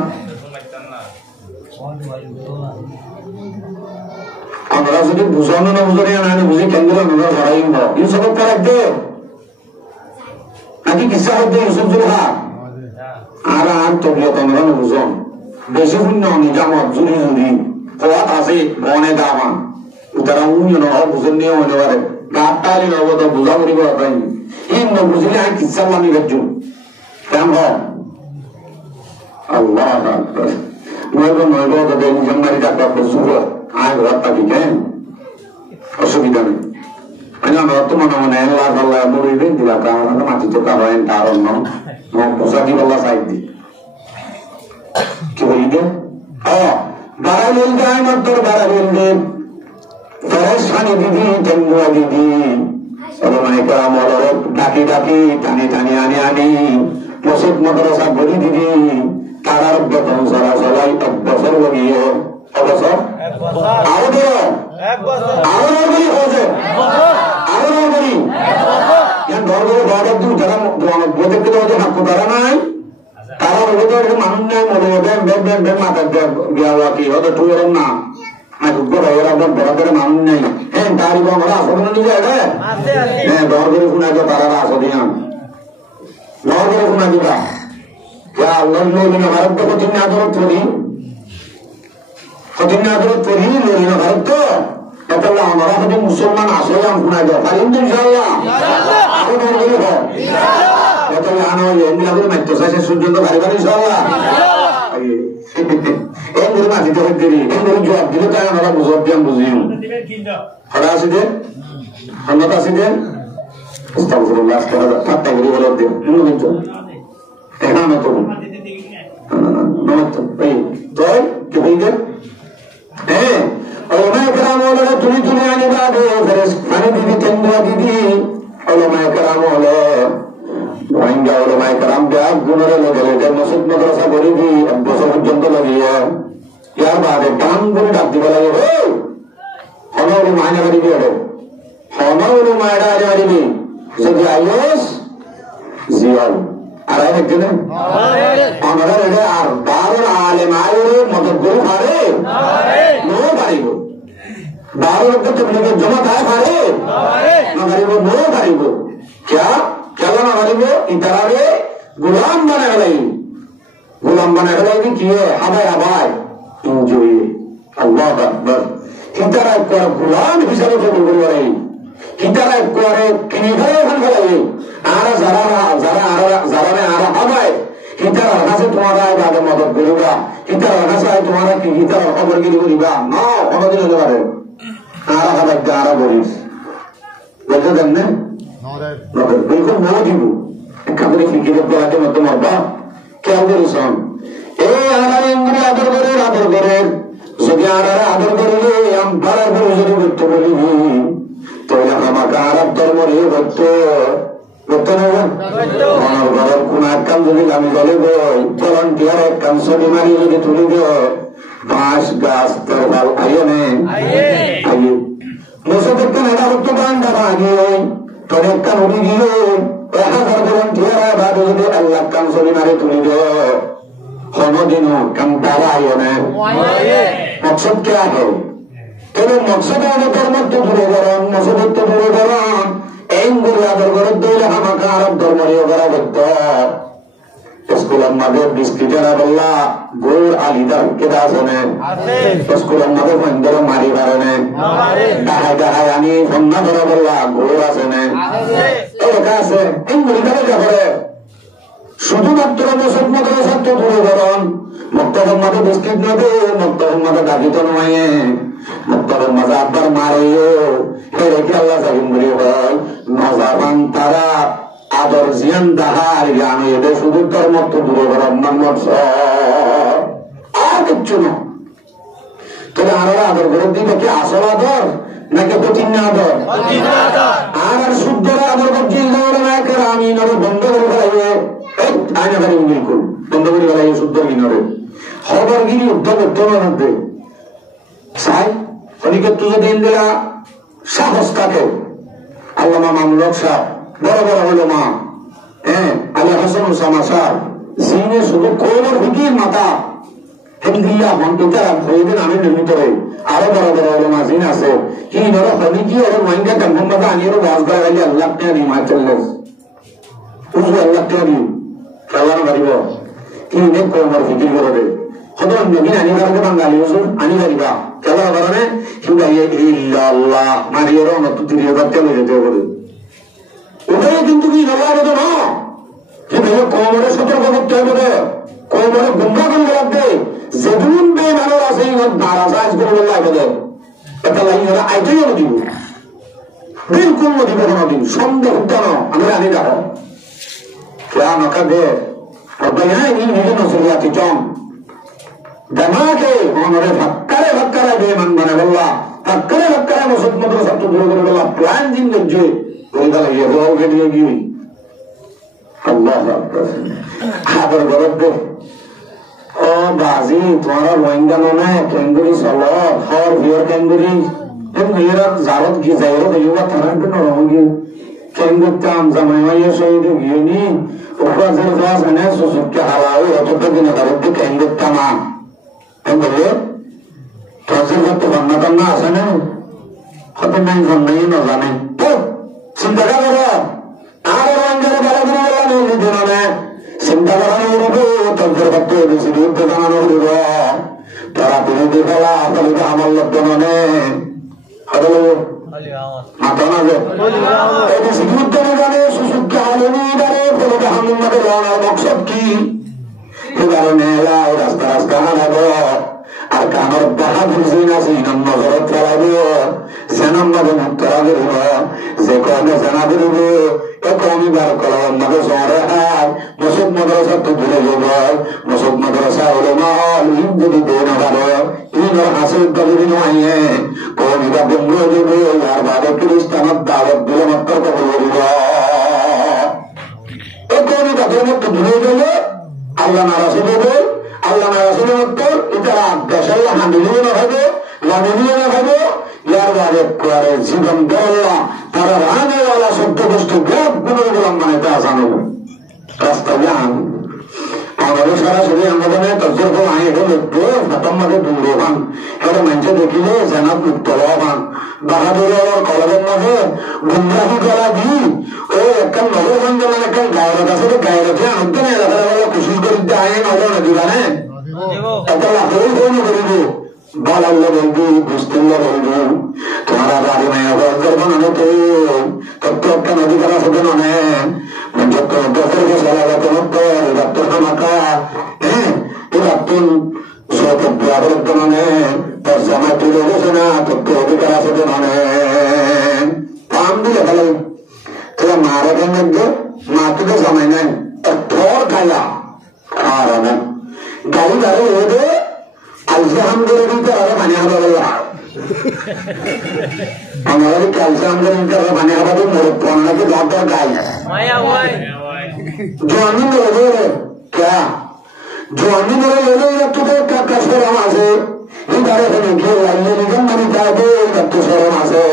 আমরা যদি বুঝানো না বুঝানো না বুঝি কেন্দ্র আমরা ধরাই ইউসুফ কারাকতে নাকি কিসা হতে ইউসুফ জুলহা আর তবিয়ত আমরা বুঝুন বেশি শূন্য নিজামত জুড়ি জুড়ি পথ আছে বনে দামা তারা উন্নয়ন বুঝুন নিয়ে হতে পারে গাঁটালি নব তো বুঝা করিব এই বুঝিলে আমি কিসা আমি গেছু কেমন আল্লাহ নইব নইব তাদের নিজের মারি ডাক্তার বুঝব আয় ঘর থাকি কেন অসুবিধা নেই আমার তো মনে মনে আল্লাহ আল্লাহ মরিবেন দিলা কারণ মাটি তো কারণ তার অন্য পোষা দিব আল্লাহ সাইড দি কি বলিবে বাড়া বলতে আয় মাত্র বাড়া বলবে ফেরেশানি দিদি তেন্দুয়া দিদি ডাকি ডাকি টানি টানি আনি আনি মসজিদ মাদ্রাসা বলি দিদি তারার বেতন চলাই 1 বছর লাগিয়ে অবসর আরো ধরো আরো নগরী হয়েছে আরো নগরী যারা প্রত্যেককে তো হাক্য তারা নাই তারা বলতে মানুষ নেই মনে মাথা বিয়া কি হয়তো টু এরম না মানুষ নেই হ্যাঁ তার আমরা আসল নিজে হ্যাঁ দর করে শোনা যায় তারা আসদিয়া দর করে শোনা দিবা আল্লাহ ভারত তো কঠিন আদরত করি লোহিনা ভারত তো তাহলে আমরা যদি মুসলমান আসলে আমি শোনা যায় পারিম তো ইনশাআল্লাহ আরো দর করে হয় তাহলে আনা এমনি করে মাত্র শেষ পর্যন্ত বাড়ি বাড়ি ইনশাআল্লাহ এই করে মাটিতে হয়ে দেরি এই করে জবাব দিলে তাই আমরা বুঝব দিয়ে বুঝিও হঠাৎ আছে যে হঠাৎ আছে যে আস্তাগফিরুল্লাহ ঠাট্টা করে বলে দিও কিন্তু এখানে তো নমস্তে এই তো কি বলবে হ্যাঁ ওলামায়ে কেরাম ওলা তুমি তুমি আনিবা দে মানে দিদি তেন্দুয়া দিদি ওলামায়ে কেরাম ওলা রোহিঙ্গা ওলামায়ে কেরাম ব্যাগ গুণরে লগেলে যে মসজিদ মাদ্রাসা করে দি 1 বছর পর্যন্ত লাগিয়ে ইয়ার বাদে টান করে ডাক দিবা লাগে হনওলো মায়না দিবি ওরে হনওলো মায়না দিবি যদি আইস জিয়াল আর একজন আমরা রে আর দারুল আলেম আয়রে মদদ করে পারে নো পারিব দারুল তবলিগের জমা তাই পারে না পারিব নো পারিব क्या क्या ना पारिब ইতারারে গোলাম বানায় গেলাই কি হাবায় হাবায় এনজয় আল্লাহু আকবার ইতারা করে গোলাম হিসাবে কবুল করে ইতারা করে কিনিভাবে ফেলে আর যারা হাবায় ইতারা কাছে তোমারা আগে মদত করিবা ইতারা কাছে তোমারা কি ইতারা খবর গিরি করিবা না কোনদিন হতে পারে আর হাবায় যারা করিস বলতে দেন না বিলকুল না দিব কাবরে ফিকিরের দোয়াতে মত মরবা কেউ করিস এই আনারে ইংরে আদর করে যদি আনারে আদর করলে আম ভাড়ার করে যদি করতে বলিবি তাহলে আমাকে আরব ধর্ম নিয়ে করতে আমার ঘরের কোন এক কাম যদি আমি গলে গই চলন টিয়ার এক কাম ছবি মারি যদি তুলি দিও বাঁশ গাছ তোর ভাল আইয়ে নে আইয়ে বসে দেখতেন এটা করতে পারেন দাদা আগে তোর এক কাম উঠে গিয়ে 1000 চলন টিয়ার বাদে যদি আল্লাহ কাম ছবি মারি তুলি দিও কোনদিনও কাম তারা আইয়ে নে মকসদ কে আগে তবে মকসদ আমাদের মধ্যে দূরে করেন মকসদ তো দূরে করেন এই গুলি আদর করে দিলে আমাকে আরব ধর্মীয় করা করত স্কুলের মাঝে বিস্কিটের বললা গোর আলিদার কেদা শোনে স্কুলের মাঝে ফন্দর মারি পারে দেখায় আমি সন্ধ্যা ধরা বললা গোর আসেনে এলাকা আছে এই গুলি করে শুধুমাত্র মসজিদ মাদ্রাসা তো দূরে করেন মক্তবের মাঝে বিস্কিট নেবে মক্তবের মাঝে ডাকিত নয় মক্তবের মাঝে আব্বার মারেও রেখে আল্লাহ সাহিম বলি হয় নজাবান তারা আদর জিয়ান দাহার জ্ঞান এদের শুধু তোর মত দূরে করেন আর কিচ্ছু না তবে আরো আদর করে দিবে কি আসল আদর নাকি প্রতিজ্ঞা আদর আর শুদ্ধরা আদর করছি আমি বন্ধ করে ফেলাইবে আয়না পারি বিলকুল বন্ধ করে ফেলাইবে শুদ্ধ কিনরে খবর গিরি উদ্ধ করতে মধ্যে চাই অনেকে তুলে দিন দিলা সাহস থাকে। আল্লামা মামলক সাহেব, বড় বড় উলামা, আলী হাসান ওসামা সাহেব, জিনে শুধু কোমর ফিকির মাথা হিন্দিয়া মন্ত্রিতারা প্রয়োজন আমি নির্মিত হই। আরো বড় বড় উলামা জিন আছে, কি ধরো হলিজি ওরা মহিঙ্গা কাম্পন মাথা আনিয়ে বাস করা গেলে আল্লাহ টেনি মাইচল্লেস আল্লাহ টেনি খেলানো পারিব কি কোমর ফিকির করে হয়তো নবীন আনিবার বাঙালি হুজুর আনি পারিবা খেলার কারণে কিন্তু ইল্লাল্লাহ মারিয়েরও নতুন 30,000 টাকা যেতে পারে। ওটাই কিন্তু কি নবাব ন কিন্তু কোমরে সতর্ক করতে হবে, কোমরে গুন্ডা করতে লাগবে। যেদিন বে মানুষ আছে নারাজ করে লাগবে এটা লাগি ওরা আইতেই দিব, বিলকুল নদীব কোনদিন সন্দেহ কেন আমি আনি দেখো क्या मौका दे और बयां नहीं मुझे नजरियाती चौम दमाके हमारे भक्करे बेमन बने बोला भक्करे मुसद मतलब सब तो दूर बोला प्लान जिन जो बोलता ये हो के लिए की अल्लाह हादर गलत दे ओ बाजी तुम्हारा रोहिंग्या ने कैंगुरी सलो और फिर कैंगुरी तुम मेरा जारत की जायरो तो युवा थरंट न रहोगे कैंगुत्ताम जमाया ये शहीद गियोनी ऊपर से जास है सुसुक के हलाओ तो तो दिन दर्द कैंगुत्तामा हम बोले तोसिर को तो बनना करना आसान है खत्म नहीं न जाने तो चिंता करो आरे रंगे बारे वाला नहीं दिनों चिंता करना नहीं तो फिर बच्चे दूसरी दूर पे जाना नहीं हो तारा पीने देखला अपने का अमल लगने ने हेलो माताना जो ये सिद्ध नहीं जाने सुसुक के हाल नहीं जाने फिर हम उम्मत रोना मकसद की इधर नेला रास्ता ना लगो अरकानों बहादुर जीना सीनम नजरत चलाओ जन्म मत मुक्तरा करो ज़ेकोने जनाबिर हो एक कौमी बार करो मगर सोरे है मुसद मदरसा तो दूर होगा मुसद मदरसा उलमा लिंग भी देना वाले इन और हासिल कभी नहीं है कौमी का बुंगो जो भी यार बाबा क्रिस्तान दावत दिल मत कर बोलेगा एक कौमी का दोनों तो दूर होगा अल्लाह नाराज़ होगा আল্লাহ রাসূলের উত্তর এটা দেশাল্লাহ হামিলিও না হবে লামিলিও না হবে ইয়ার বারে করে জীবন দেওয়া তারা রানে वाला শব্দ বস্তু গ্রাম গুলো গোলাম মানে তা জানো রাস্তা জান আমাদের সরাসরি আমাদের তজ্জব আই হলো তো ফাতাম্মাকে দুরবান এটা মানুষে দেখিলে জানাত মুক্তলাবান বাহাদুরের কলবের মাঝে গুমরাহি করা দি ও একটা নবগঞ্জ মানে একটা গায়রত আছে গায়রতে আনতে না এলাকার খুশি করে দেয় নজর না দিবানে এটা লাফেই ফোন করিব বলাল্লা বলবি বুঝতুল্লা বলবি তোমারা বাড়ি মেয়ে বলতে বানানো তো তত্ত্বটা নদী করা হবে না যত দফরকে সালাতে মতো ডাক্তার আমাকা ডাক্তার সত ব্রাভর দনে তার সময় তুলে গেছে না তত্ত্ব অধিকার আছে দনে পাম দিলে ভালো তোরা মারাদের মধ্যে মাতুকে সময় নেই থর খাইয়া আর না গাড়ি গাড়ি হয়ে আলসাহাম করে দিতে আরো পানি খাবা বললা আমাদের ক্যালসিয়াম করে দিতে আরো পানি খাবা দিয়ে মোট পড়াকে দরকার গাই জোয়ানি মেরে क्या জোয়ানি মেরে এলে একটু তো কাজ করাম আছে এই গাড়ি এখানে গিয়ে লাইনে নিগম মানে যাবে একটু সরম আছে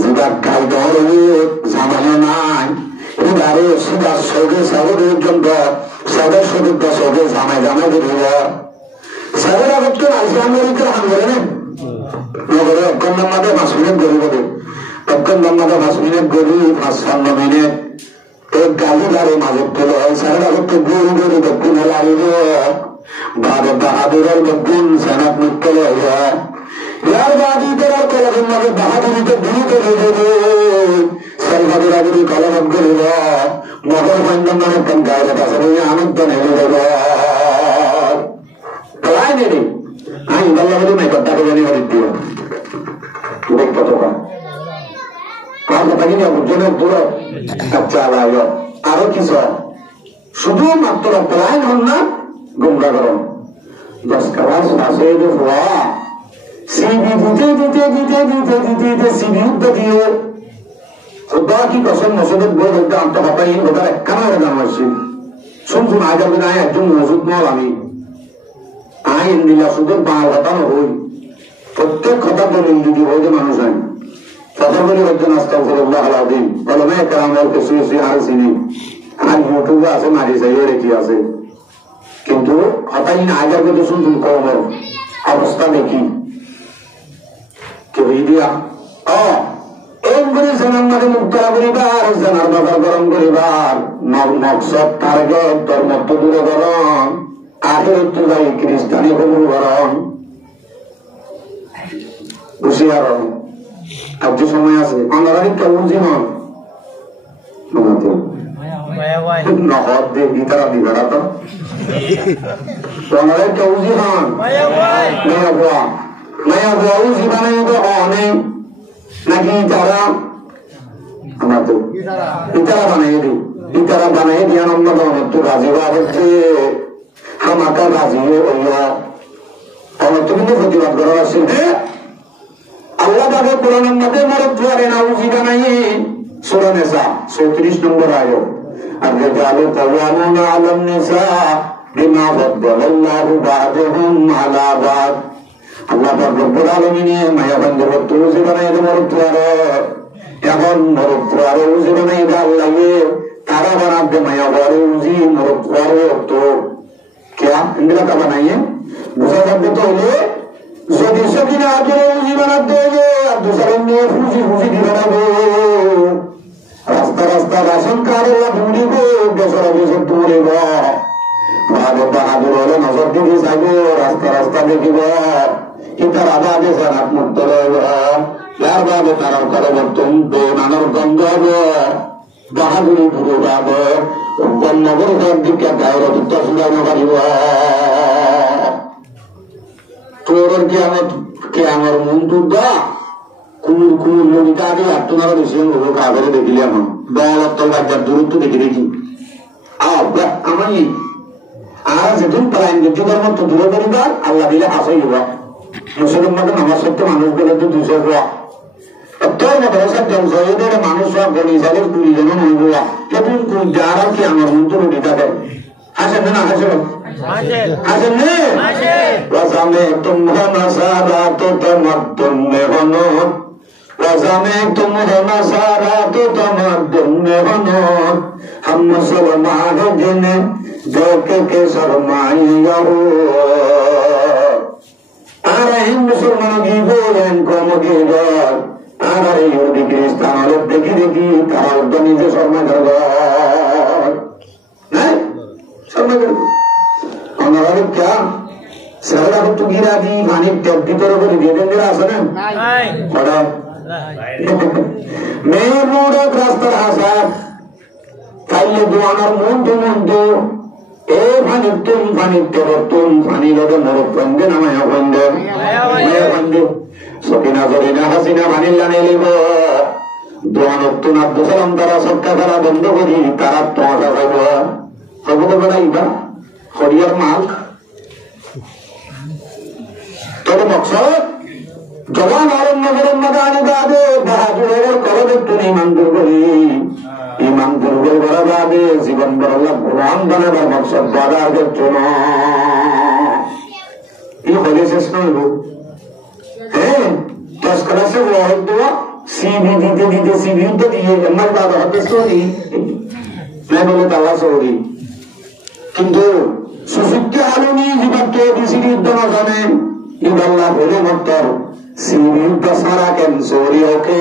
যেটা গাই ধরে জামানো নাই এই গাড়ি সুদা সৌগে সাগর পর্যন্ত সাগর সদুদ্ধ সৌগে জামাই জামাই বেরিয়ে সাগর আগত আলসাহাম করে হাম করে না নগরে অক্ষণ নাম্বারে 5 মিনিট গড়ি বলে অক্ষণ নাম্বারে 5 মিনিট গড়ি 55 মিনিট एक गाली गाड़ी मालिक के लिए सारा वक्त गुरु गुरु बकुन लारी है बाबा बहादुर बकुन सनत मुक्तल है यार बादी तेरा कलम मगर बहादुरी तो गुरु के लिए सरबदरा गुरु कलम गुरु है मगर बंदन ने कंगारे का सभी आनंद नहीं लेगा पढ़ाई नहीं हाँ इधर लगे मैं कट्टा के जाने वाली थी देख तो का आप बताइए ना मुझे ना पूरा अच्छा लगा आरो किसो शुद्ध मात्र पलायन होना गुमराह करो बस कलाश नासे जो हुआ सीबी दीते सीबी उद्ध दिए खुदा की कसम मसूदत बोल बोलता हम तो पापा ये बता रहे कहाँ है दाम मस्जिद सुन आज अब आए तुम मौजूद न लामी आए इंदिला शुद्ध बाल होता न होई प्रत्येक खता पर इंदिली हो जो मानुष है ফজর একজন আস্তাগফিরুল্লাহ আল-আযীম ওলামায়ে কেরামের কিছু আর চিনি আর ইউটিউবে আছে মারি যাইও রেখি আছে কিন্তু হঠাৎ না আগের কথা শুনতুম কমের অবস্থা দেখি কেউ দিয়া এই বলেছেন আমাদের মুক্ত করিবার জানার বাজার গরম করিবার মকসদ টার্গেট ধর্মত্ব দূরে গরম আখেরত্ব যাই খ্রিস্টানি কবুল গরম হুশিয়ার আর যে সময় আছে অনারারি কেমন জীবন নহর দিয়ে গীতারা দিবারা তো অনারারি কেমন জীবন মায়া বুয়া জীবনে তো অনেক নাকি তারা আমাদের ইতারা বানাইয়ে দিই ইতারা বানাইয়ে দিয়ে আমরা একটু রাজি হওয়া হচ্ছে হামাকা রাজি হইয়া অনর্থ কিন্তু প্রতিবাদ করা আছে আল্লাহ তাকে কোরআনের মধ্যে মরদ ধরে না উজি বানাইয়ে সূরা নিসা 34 নম্বর আয়াত আর রিজালু কাওয়ামুনা আলান নিসা বিমা ফাদ্দালাল্লাহু বা'দাহুম আলা বা'দ আল্লাহ রব্বুল আলামিন মায়া বন্ধু তুজি বানাইয়ে মরদ ধরে এখন মরদ ধরে উজি বানাইয়ে আল্লাহ তারা বানাতে মায়া বড় উজি মরদ ধরে তো क्या इंदिरा का बनाइए दूसरा शब्द तो ले যদি সেদিন আগে উজি বানাতে আর दूसरे में फूजी फूजी की बना दो रास्ता रास्ता राशन कार्ड वाला ढूंढी को बेसरा बेसर ढूंढे गो भागो बहादुर वाले नजर दी जागो रास्ता रास्ता देखी गो इधर आधा आधे से नाक मुक्त रहो यार बाबे तारा करो तुम दो नानर गंद गो बहादुरी ढूंढो बाबे नगर घर दिखे गायरा तो सुधारना पारिब তোর কি আমার মন দুর্গা কুল কুল নদীটা আগে আটনারা বেশি কাগরে দেখিলি এখন দৌলত বাজার দূরত্ব দেখি দেখি আমি আর যেদিন প্রাইম যুদ্ধের মতো দূরে করিবার আল্লাহ দিলে আসেই হওয়া মুসলমান নামাজ সত্য মানুষ বলে তো 200 হওয়া তোর মতো শহীদের মানুষ গণি সালের 20 জন হইবা কিন্তু যারা কি আমার মন তো রুটিটা দেয় হাসেন না হাসেন وزعمتم نصارى تتمدن هنود وزعمتم نصارى تتمدن هنود हम मुसलमान जिन्हें देख के शर्माइया हो आ रहे मुसलमान की बोलें कौम की बात आ रहे यहूदी क्रिस्तान लोग देखी देखी कहा उद्दनी से शर्मा कर शर्मा कर हमारा क्या सरला को तू गिरा दी खाने टैक्सी तरह को दे देंगे आसने बड़ा मैं रोड़ा रास्ता हासा ताइले दुआना मुंडो ए फानी फानी लोगे मोर बंदे ना मैं बंदे सकीना जरीना हसीना फानी लाने लिबो दुआना तू ना दुसरम तारा सबका तारा बंदो करी तारा तो आसा सब तो बड़ा इबा खड़ियार माल तब मकसद जवान आलम नगर मदानी बादे बहादुर कलम एक तुम ईमान दुर्बल बड़ा बादे जीवन बड़ा गुलाम बने बड़ा मकसद बादा जब चुना ये बड़े से सुनो हैं तो स्कूल से वो है तो सीबी दीदे सीबी तो दिए अम्मा बाबा होते सोरी मैं बोले ताला सोरी किंतु सुसुक्ति आलूनी जीवत्व दिसिरी उद्दम जाने इबल्ला बोले मत्तर सीबी दसारा केन सोरी ओके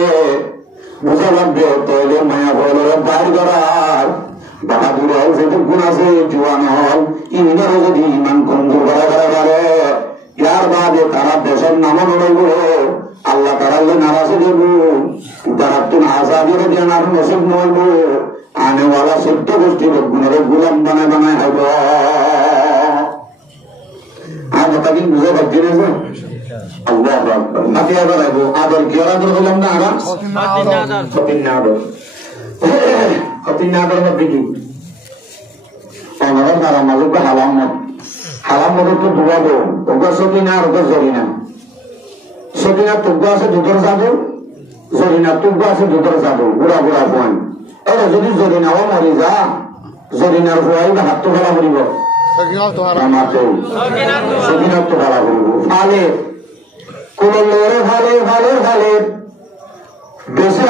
मुसलमान तो ले माया बोले बाहर करार बहादुर हल से तो गुना से जुआन हल इन्हें रोज ईमान कमजोर करे यार बाद तारा देशर नाम नड़ो अल्लाह तारा ले नाराज देबो तारा तुम आजादी रे देना नसीब नइबो आने वाला सत्य गोष्ठी गुणरे गुलाम बनाए हबो आज तकिन बुझे बच्चे ने अल्लाह अकबर नाते आदर है वो आदर किया आदर गुलाम ना आदर सतिनादर मत देखी और तारा मालूम का हालाम मत तो दुआ दो ओगा सतिना और ओगा सतिना तुगा से दुधर जादो जरीना तुगा से दुधर जादो बुरा फोन अरे যদি জরিনাও মরি যা জরিনার ভয় হাত তো ফেলা মরিব সকিনাত তো ফেলা মরিব ফালে কোন লোরে ফালে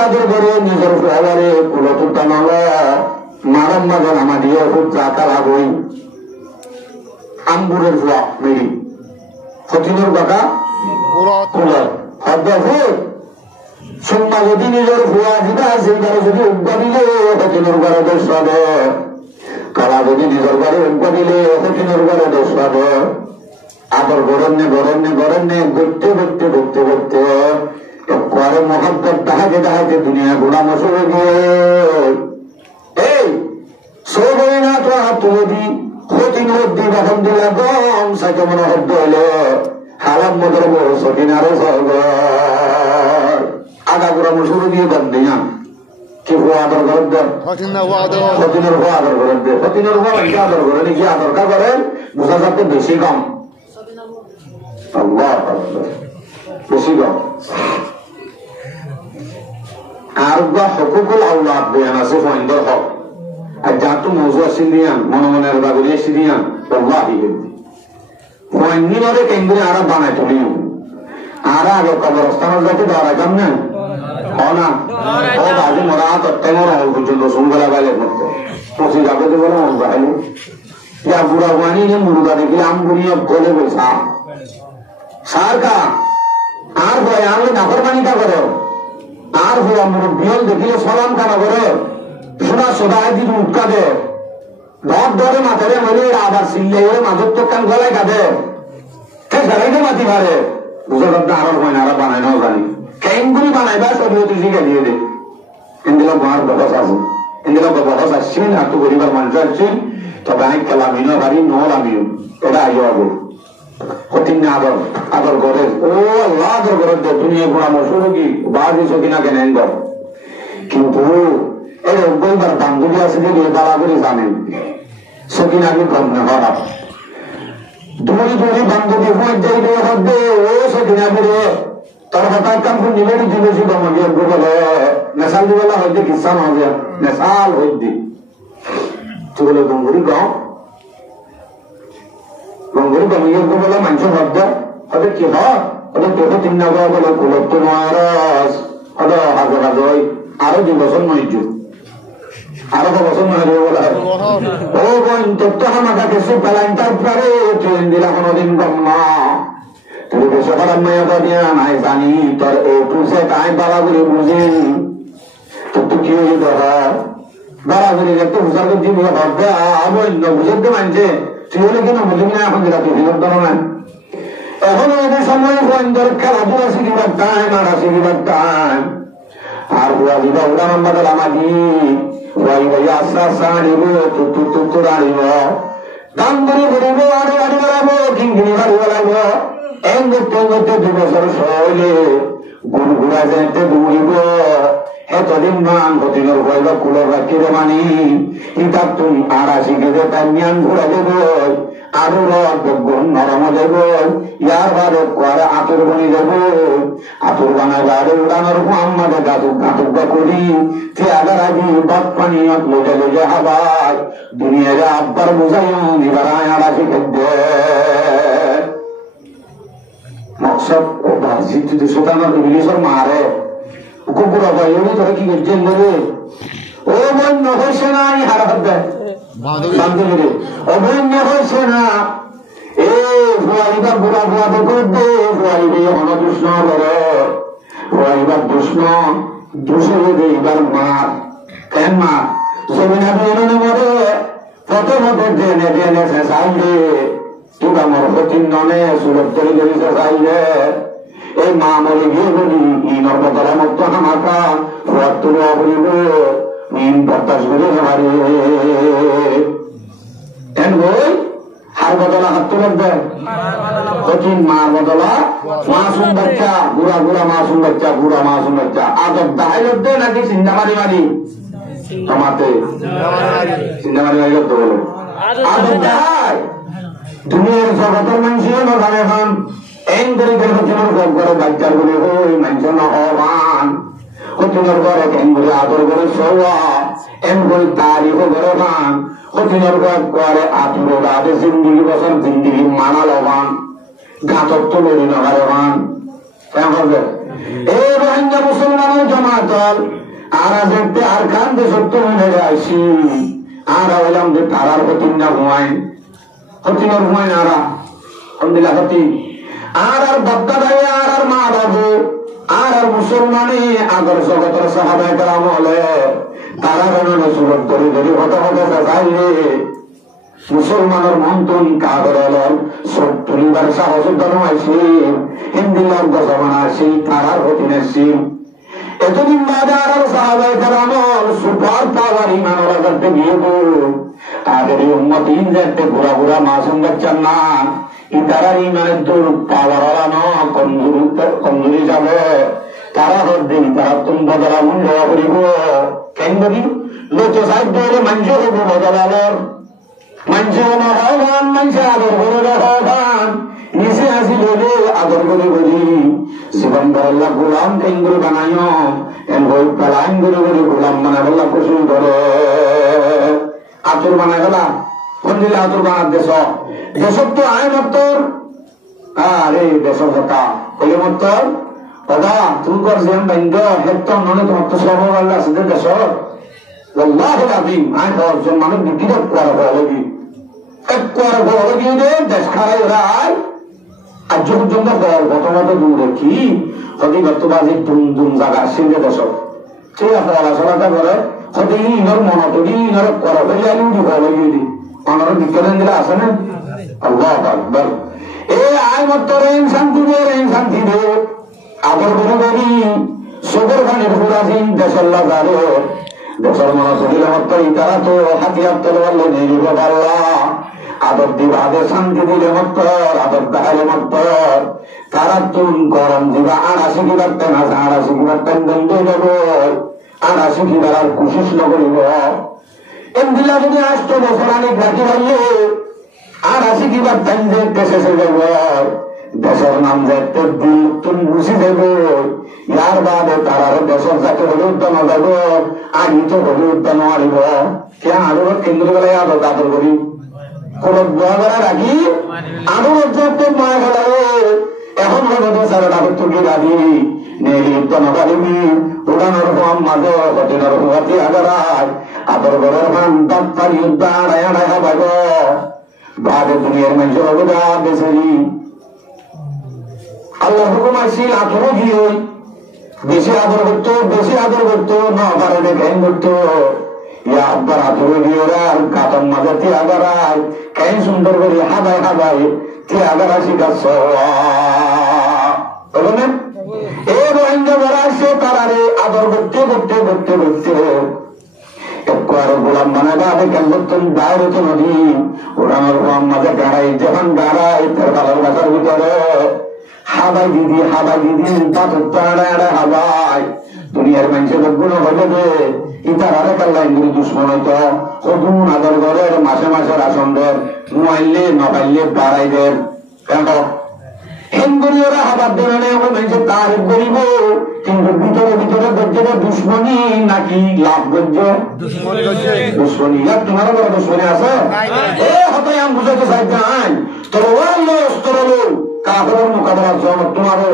আদর করে নিজের ফেলারে কুলত টানাল মারাম মাঝে নামা দিয়ে খুব জাতা লাগই আম্বুরের ফুয়া মেরি ফতিনুর বাঁকা কুলত হদ্দ ফুল সুম্মা যদি নিজের ফুয়া যেটা সেইখানে যদি উজ্ঞা দিলে ফতিনুর ঘরে দোষ পাবে কারা যদি নিজের ঘরে উজ্ঞা দিলে ফতিনুর ঘরে দোষ পাবে আদর গরণ্যে গরণ্যে গরণ্যে ঘুরতে ঘুরতে ঘুরতে ঘুরতে করে মহাব্বত ডাহাতে ডাহাতে দুনিয়া গুলাম শুরু গিয়ে এই সৌগই না তো হাত তুলে দি ক্ষতিন হদ্দি বাহন দিলা গম সাইকে মনে হদ্দ হইলে হারাম মদর বড় সকিন আরো সর্গ আগা গুলাম শুরু দিয়ে গম দিয়া কি হওয়া আদর করেন দেন ক্ষতিনের হওয়া আদর করেন দে ক্ষতিনের হওয়া কি আদর করেন কি আদর কা করেন বোঝা যাতে বেশি কম আল্লাহ বেশি কম আর হকুকুল আল্লাহ বয়ান আছে ফয়েন্দর হক আর যা তো মজু আছে দিয়ান মনে মনে বাগুলি এসে দিয়ান আল্লাহ ফয়েন্দিনরে কেন্দ্রে আর বানাই তুলি আর আগে কবরস্থানের যাতে দাঁড়াইতাম না না ও বাজু মরা তত্ত্বে মরা হল পর্যন্ত সঙ্গলা বাইলে করতে পঁচি যাবে তো বলে মন বাহাইল যা বুড়া বানি মুরুদা দেখলে আমগুড়িয়ে গলে বৈশা সার কা আর ভয় আমি নাফরমানিটা করো আর ভয় আমার বিয়ল দেখিলে সলাম কানা করে সোনা সোদায় দিন উৎকা দে ধর ধরে মাথারে মনে আবার সিল্লে মাঝের তো কান গলায় কাঁদে ফেরাইতে মাতি পারে বুঝে ভাবতে আরো হয় না আরো বানাই নাও জানি কেঙ্গুলি বানাইবা সবই তুই শিখে দিয়ে দে এদিকে বাহার বহস আছে এদিকে বহস আসছেন আর তো গরিবার মানুষ আসছেন তবে আমি খেলামিনও বাড়ি নল আমিও এটা আইও আগে কঠিন আদর আদর করে ও আল্লাহ আদর করে দে দুনিয়া গুণা মশুর কি বাড়ি সকিনা কেন কিন্তু এই রোববার বান্ধবী আছে যে বাড়া করে জানেন সকিনা কি কম না হঠাৎ দুই দুই বান্ধবী হয়ে যাইবে হবে ও সকিনা করে তোর হঠাৎ কাম করে নিবে দিলেছি বলে নেশাল দিবেলা হইতে কিসান হবে নেশাল হইতে তুই বলে গঙ্গুরি গাও গঙ্গুরি গমিয়ে বলে মানুষ ভাববে ওদের কি হয় ওদের তোকে তিন না বলে কুলত্ব মহারাজ ওদের হাজার হাজার আরো 2 বছর নয় যুগ আরো 2 বছর নয় বলে ও বোন তোর তো আমাকে কিছু পেলাইনটার পরে ট্রেন দিলা কোনোদিন কম না তুই বেশি খারাপ মেয়ে দিয়া নাই জানি তোর এ টুসে তাই বাড়াগুড়ি বুঝিন তোর তো কি হয়ে দেখা বাড়াগুড়ি একটু হুসার করে দিব ভাববে অন্য বুঝতে মানছে তুই হলে কেন বুঝবি না এখন যেটা তুই বিনোদন নাই এখন ওদের সময় বন্ধর খেলাধুলা শিখিবার টাইম আর শিখিবার টাইম আর বুয়া দিবা উড়া নম্বর আমাদি ভাই ভাই আস্তে আস্তে আনিব তুত্তুর আনিব দাম ধরে ঘুরিব আরো গাড়ি বেড়াবো কিনকিনি গাড়ি বেড়াবো এন করতে করতে 2 বছর সহলে গুড় ঘুরা যেতে দৌড়িব এতদিন মান প্রতিদিন হইল কুলের রাখি রে মানি ইতার তুমি আর শিখে দে তাই জ্ঞান ঘুরা দেব আরো নরম দেব ইয়ার বারে করে আতুর বনি দেব আতুর বানায় বারে উড়ানোর আমাদের গাতুক করি সে আগার আগে বাদ পানি লোজে লোজে হাবায় দুনিয়ার আব্বার বুঝাই এবার আড়া শিখে দে মকসদ ও ভাষি তুই সুতানোর ইংলিশের মারে কুকুরা ভাই ওই ধরে কি করছেন বলে ও বন্য হয়েছে না এই হারা দেয় বান্ধবী অবন্য হয়েছে না এ ফুয়ারিবার বুড়া বুড়া তো করবে ফুয়ারিবে অনদুষ্ণ করে ফুয়ারিবার দুষ্ণ দুষে এইবার মার কেন মার জমিনা বেরোনে মরে প্রথমতে ট্রেনে ট্রেনে শেষাইলে তুই আমার কঠিন ননে সুরত করে গেলি শেষাইলে এই মা মরে গিয়ে বলি ইনর বদলা মত হামাকা ফুয়ার তুলো অবরিব ইন পর্দাস করে হারে এন বই হার বদলা হাত তুলে দেয় কঠিন মার বদলা মাসুম বাচ্চা বুড়া বুড়া মাসুম বাচ্চা বুড়া মাসুম বাচ্চা আদব দাহাই দে নাকি চিন্তা মারি মারি তোমাতে চিন্তা মারি মারি করতে বলো আদব দাহাই দুনিয়ার জগতের মানুষের নজানে খান এন করে গেলের গপ করে বাচ্চার বলে ওই মানুষ নহবান কঠিনের ঘরে কেন বলে আদর করে সৌয়া এন করে তারিখ করে খান কঠিনের গপ করে আতুর রাধে জিন্দিগি বছর জিন্দিগি মানা লবান ঘাতক তো লড়ি নগারে খান এই রোহিঙ্গা মুসলমানের জমাতল আর আজকে আর খান দেশ মেরে আসি আর হইলাম যে তারার হতিন না ঘুমাই হতিনের ঘুমাই না আলহামদুলিল্লাহ হতি আর বাপ্পা ভাই আর মা বাবু আর মুসলমানে আগর জগতের সাহাবায়ে কেরাম হলে তারা কেন সুরত ধরে ধরে হতে হতে চাইলে মুসলমানের মন্ত্রী কাগর হলেন সব পরিবার সাহস ধর্মাইছি হিন্দি লোক জমানা আসি তারার হতিনের সিম এতদিন বাদে আর সাহাবায়ে কেরাম সুপার পাওয়ার ইমান ওরা করতে গিয়ে তাদের উম্মত ইন যাতে ঘোরা ঘোরা মাসুম যাচ্ছেন না তারা ইমানের দূর পাওয়ার ওরা ন কমজোরি যাবে তারা হদ্দিন তারা তুমি বদলা মূল্য করিব কেন বলি লোকে সাহায্য হলে মানুষ হইব বদলালর মানুষ হবান মানুষ আদর করে হবান নিচে আসি বলে আদর করে বলি জীবন বল্লা গোলাম কেন্দ্র বানাইও এন বই পেলাইন করে বলি গোলাম বানাই বল্লা কুসুম ধরে আতুর বানাই গেলা কোন দিলে আতুর বানার দেশ দেশত তো আয় মত্তর আরে দেশের কথা কইলে মত্তর দাদা তুমি কর যেন বাইন্দ হেক্টর নলে তোমার তো সব আল্লাহ আছে দেশ والله العظيم আয় দশজন মানুষ বিক্রিটা করা হলগি এক করা হলগি রে দেশ খারাই রায় আজ পর্যন্ত প্রথমত দূরে কি হদি বর্তমানে দুম দুম জায়গা সিন্ধে দেশ ঠিক আছে আলোচনাটা করে হদি ইনর মনতরি ইনর করা হলে আমি উঠি হলগি দি আমার বিজ্ঞান দিলে আছে না আল্লাহ আকবার এ আয় মত্তর শান্তি দে আদর করে বলি সবর খানের ফুরাসিন দেশের লাগারে দেশের মানুষ দিলে মত্তর তারা তো হাতিয়ার তলোয়ার নিয়ে নিবে পাল্লা আদর দিবা আদের শান্তি দিলে মত্তর আদর দেখালে মত্তর তারা তুম গরম দিবা আর আসি কি পারতেন আছে আর আসি কি পারতেন বন্ধ যাব আর আসি কি আর কোশিস নকরিব এম দিলা যদি 8 বছর আনি বাকি ভাবলে আর আসি কি পারতেন যে দেশে যাব দেশের নাম যাতে তুমি বুঝি দেব ইয়ার বাদে তারা দেশের যাতে হলে উদ্যান যাব আগে তো হলে উদ্যান আনিব কে আরো কেন্দ্র বেলায় আদর আদর করি কোন দোয়া রাখি আরো মায়া গেল এখন হলো সারাটা তুলি রাখি নেই উদ্যান পারিবি উড়ানোর কম মাঝে হটিনোর হাতি আগারায় আদর গরের মান দাঁত পারি উদ্যান আয়া পাইব বাদে দুনিয়ার মানুষের অবদান বেশি আল্লাহ হুকুম আসছিল আতরও গিয়ে বেশি আদর করতো না পারে কেন করতো ইয়া আব্বার আতরও গিয়ে আর কাতন মাঝে তি আগারায় কেন সুন্দর করে হাবাই তি আগারা শিখাচ্ছ বলবেন এই রোহিঙ্গা বড় আসছে তারারে আদর করতে একবার গোলাম বানাবা আমি কেন করতেন বাইরে তো নদী ওরানোর গোলাম মাঝে গাড়াই যখন গাড়াই তার ভালোবাসার ভিতরে হাবাই দিদি হাবাই দুনিয়ার মানুষের গুণ হয়ে দে ইতার আরেক আল্লাহ দুশ্মন হইতো কদুন আদর করে মাসে রাশন দেন মোবাইলে নবাইলে বাড়াই দেন কেন হিন্দুরা হাবার দেবে মানুষের তারিফ করিব কিন্তু ভিতরে গজ্জে দুশ্মনী নাকি লাভ গজ্জে দুশ্মনী তোমার বড় দুশ্মনী আছে এ হতে আমি বুঝাতে চাই নাই তোর অস্ত্র কাফেরের মোকাবেলার জন্য তোমারও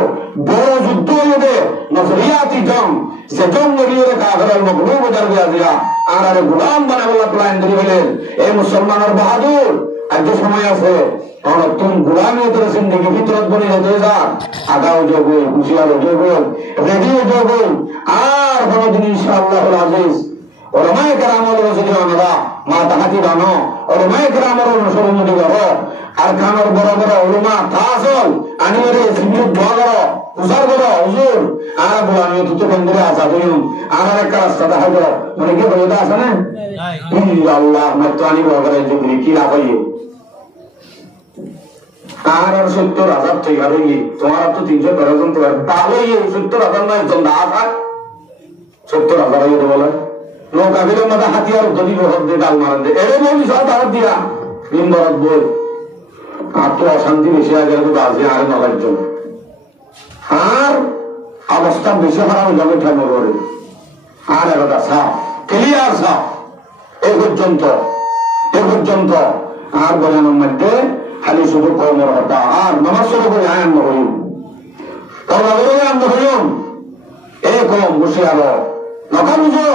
বড় যুদ্ধ হইবে নজরিয়াতি জং যে জং গড়িয়ে কাফেরের মগলুব দিয়া দিয়া আর আরে গোলাম বানাবল্লা প্লান ধরে গেলেন এই মুসলমানের বাহাদুর আজ সময় আছে তুমি গোলামি তোর জিন্দগি ভিতরত বনি হতে যা আগাও যোগ হুশিয়ারও যোগ রেডিও যোগ আর কোনদিন ইনশাআল্লাহ আজিজ ওলামায়ে কেরামের রসুলরা মা তাহাতি বানো ওলামায়ে কেরামের অনুসরণ করো আর খানোর বড় বড় উলমা তাসল আনিরে সিবিউ দোয়া করো উসার করো হুজুর আর গোলামি তো বন্ধুরা আসাদ হইম আর একটা রাস্তা দেখাই দাও মানে কি বলে আছে না আল্লাহ মত আনি বগরে জুগরি কি লাভ হইয়ে আর 70,000 থেকে আর হইয়ে তোমার তো 313 জন তোমার তাহলে 70,000 নয় জন দাঁড়া 70,000 হইয়ে বলে লোক আবিলের মধ্যে হাতিয়ার ধরি হদ দিয়ে ডাল মারেন দে এরে বলি সব হাত দিয়া বিম্বরত বই আর তো অশান্তি বেশি আগে বাজে আর নলার জন্য আর অবস্থা বেশি খারাপ জমে ঠান্ডা করে আর একটা সাপ ক্লিয়ার সাপ এ পর্যন্ত আর বোঝানোর মধ্যে খালি শুধু কর্মের হতা আর নামাজ শুরু করে আয়ান হই তবে আমরা হইম এরকম বসে আলো নকা বুঝো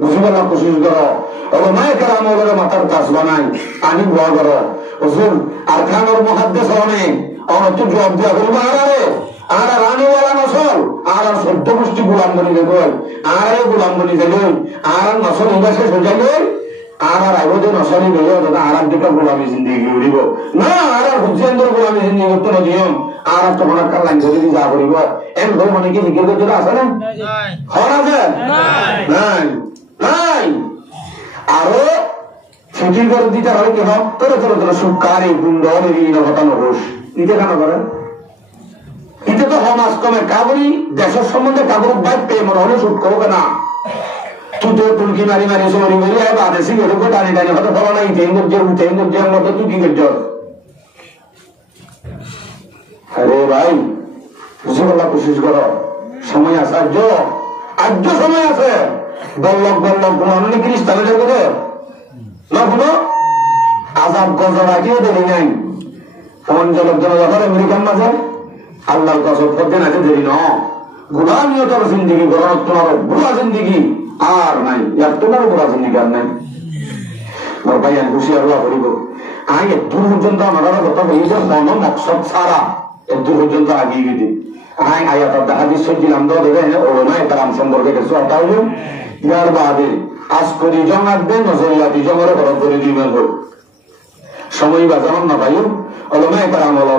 বুঝিবার কোশিশ করো ওলামায়ে কেরামের মাথার কাজ বানাই আমি দোয়া করো হুজুর আর খানোর মুহাদ্দিস অনেক অনেক জবাব দিয়া বলবো আর রানীওয়ালা নসল আর সদ্য গোষ্ঠী গোলাম বনি দেখল আর গোলাম বনি দিল আর নসল ইংরেজি সোজাই গই আর আইবদে নসলি গেল দাদা আর দুটো গোলামি জিন্দিগি উড়িব না আর হুজেন্দ্র গোলামি জিন্দিগি করতে নদিয়ম আর তখন একটা লাইন ধরে যা করিব এম ধর মানে কি জিকির করতে আছে না হর আছে নাই নাই আরো ছুটি করে দিতে হয় কি হোক তোর তোর তোর সুকারি গুন্ড নিরীন ঘটানো হোস নিতে কেন করেন ইতে তো সমাজ কমে কাবুরি দেশের সম্বন্ধে কাবুর বাইক পেয়ে মনে হলে শুট করবো না তুই তো তুলকি মারি মারি সরি মারি বাদেশি এরকম টানি টানি হয়তো ফলো নাই ইতেন করছে মতো তুই কি করছ আরে ভাই বুঝে বলা কোশিশ করো সময় আছে আর্য সময় আছে বল্লভ অনেক খ্রিস্টানে যাবে না কোনো আজাব গজব রাখিও দেরি নাই অঞ্চলের জন্য যখন আমেরিকান মাঝে আল্লাহর কসম করতে নাকি দেরি ন গুলামিও তোর জিন্দিগি গরম তোমার বুড়া জিন্দিগি আর নাই ইয়ার তোমার বুড়া জিন্দিগি আর নাই মোর ভাই আমি হুশিয়ার হওয়া করিব আমি একটু পর্যন্ত আমার কথা বলছে মন মকসদ ছাড়া একটু পর্যন্ত আগিয়ে গেছি আমি আয়াত হাদিস দিলাম তো দেখে ওলামায়ে কেরাম সম্পর্কে কিছু কথা হইল ইয়ার বাদে আজ করি জমাত দেন নজরিয়াতি জমারে খরচ করে দিবেন সময় বাজার না পাইও ওলামায়ে কেরাম হল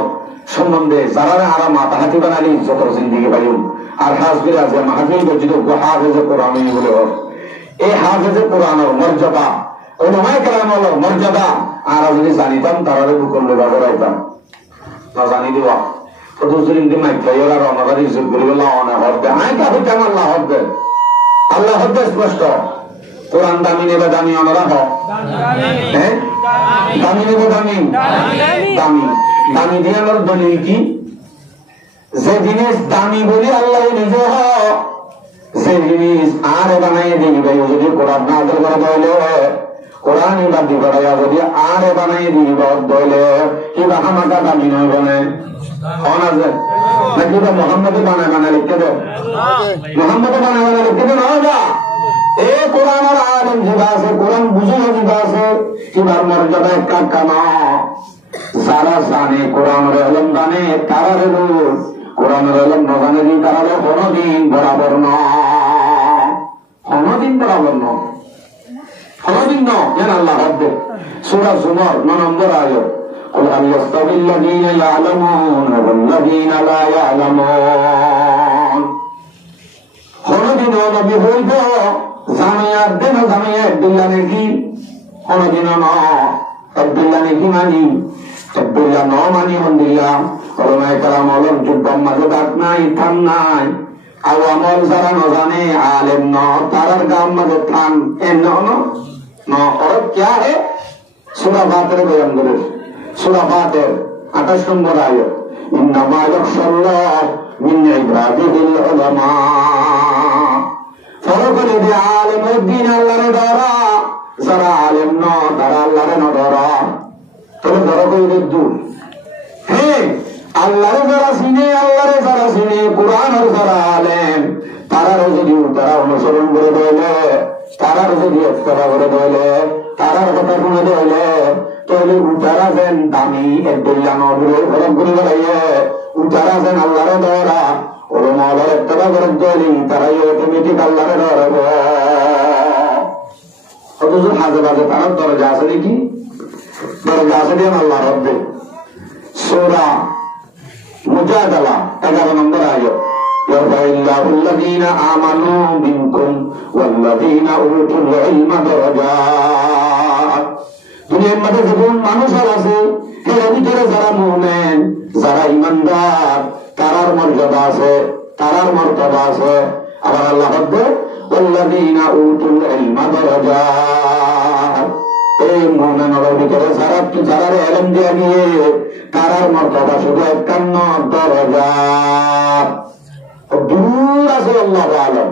সম্বন্ধে যারা আরা মাথা হাতি বানালি যত জিন্দিগি পাইও আর হাজবির আছে মাহফিল বর্জিত হাফেজে কোরআন বলে হোক এই হাফেজে কোরআনের মর্যাদা ওলামায়ে কেরাম হল মর্যাদা আর যদি জানিতাম তারা বুকল লোভা করাইতাম না জানি দেওয়া আল্লাহ হদ্দে স্পষ্ট কোরআন দামি নেবে দামি আমরা দামি নেবে দামি দামি দামি দিয়ে আমার দলিল কি যে জিনিস দামি বলি আল্লাহ নিজে যে জিনিস আর বানাইয়ে দিবে যদি কোরআন না আদর করা দলে কোরআন বাদি করাইয়া যদি আর বানাইয়ে দিবে দলে কিবা হামাকা দামি নয় বলে নাকি মোহাম্মদ বানায় লিখতে দেয় মোহাম্মদ বানায় লিখতে দেয় না এ কোরআনের আলেম যেটা আছে কোরআন বুঝে যেটা আছে কিবার মর্যাদা কাকা না যারা জানে কোরআনের আলেম জানে তারা হল কোরআনের আলেম না জানে তারা হলো কোনদিন বরাবর কোনদিন বরাবর কোনদিন যেন আল্লাহ হদ্দে সূরা জুমার 9 নম্বর আয়াত قل هل يستوي الذين يعلمون والذين لا يعلمون কোনদিন নবী হইব জামিয়াত দেন জামিয়াত বিল্লাহ নাকি কোনদিন না আব্দুল্লাহ নাকি মানি আব্দুল্লাহ ন মানি হন্দিল্লাহ ওলামায়ে কেরাম হলেন যুদ্ধের মাঝে ডাক নাই থাম নাই আওয়ামল যারা ন জানে আলেম ন তারার গাম মাঝে থাম এন ন और क्या है সূরা ফাতির বয়ান করে সূরা ফাতির 28 নম্বর আয়াত ইন্নামা ইয়াখশাল্লাহ মিন ইবাদিহিল উলামা ফরকলে দি আলেমের দিন আল্লাহর ডরা যারা আলেম ন তারা আল্লাহর ডরা তবে ধরো কই দূর হ্যাঁ আল্লাহর যারা চিনে কোরআনের যারা আলেম তারারও যদি তারা অনুসরণ করে দেয় তারার যদি একটা করে দেয় তারার কথা শুনে দেয় তাহলে উতারা যেন দামি একদুল্লাহ নবীর খরচ করে বেড়াইয়ে উতারা যেন আল্লাহরে ধরা ওর মালার একটা করে তৈরি তারাই অটোমেটিক আল্লাহরে ধরব অথচ হাজে বাজে তার দরজা আছে নাকি দরজা আছে দিয়ে আল্লাহ রব্বে সূরা মুজাদালা 11 নম্বর আয়াত يرفع الله الذين آمنوا منكم والذين أوتوا العلم درجات দুনিয়ার মধ্যে যখন মানুষ আছে এর ভিতরে যারা মুমিন যারা ঈমানদার তারার মর্যাদা আছে তারার মর্যাদা আছে আবার আল্লাহ বলবে والذين أوتوا العلم درجات এই মুমিনের ভিতরে যারা ইলম দিয়ে গিয়ে তারার মর্যাদা শুধু 51 দরজাত দূর আছে আল্লাহ আলম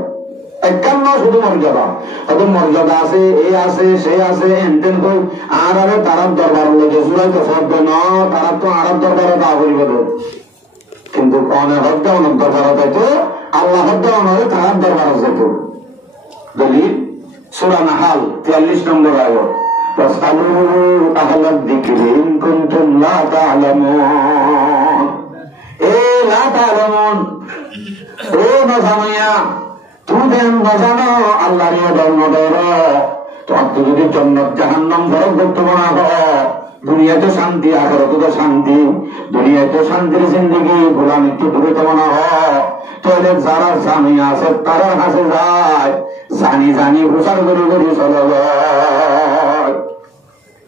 51 শুধু মর্যাদা তবে মর্যাদা আছে এ আছে সে আছে এনতেন কই আর তারার দরবার লোকে জুড়াইতে সব না তারা তো আরব দরবারে দা করিব কিন্তু অনেক হত্যা অনেক দরবার হতো আল্লাহ হত্যা অনেক তাহার দরবার যেত দলিল সূরা নাহাল 43 নম্বর আয়াত ফাসআলু আহলাদ যিকরি ইন কুনতুম লা তা'লামুন এ লা তা'লামুন ও নজানিয়া তুমি নজানো আল্লাহর ধর্ম ধরো তোমার তো যদি জান্নাত জাহান্নাম ভরক করতে না হয় দুনিয়াতে শান্তি আখিরাতে তো শান্তি দুনিয়াতে শান্তির জিন্দেগি গোলামি তো দূরে তো না হয় তাহলে যারা জানি আছে তারা কাছে যায় জানি জানি হুসার করে করে চলে যায়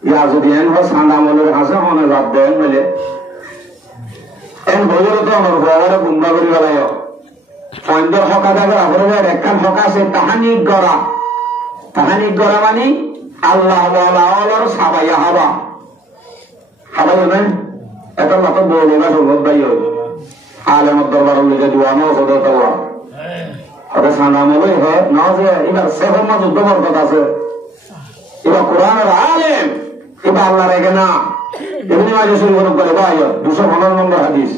ইয়া যদি এন সান্দা মলের কাছে মনে রাত দেন বলে এন বইয়ের তো আমার বাবারে গুন্ডা করে গেলায় পয়েন্টের হকা যাবে আপনাদের একখান হকা আছে তাহানি গড়া মানে আল্লাহ আল্লাহর সাবাইয়া হাবা হাবাই না এটা মতো বলে না সম্ভব ভাই আলেমত দরবার লিখে দিওয়ানো সদর তাওয়া ওটা সানাম হলো হ্যাঁ না যে এবার সেভেন মাস উদ্যমর কথা আছে এবার কোরআনের আলেম এবার আল্লাহ রেখে না এমনি মাঝে শুরু করে ভাই 215 নম্বর হাদিস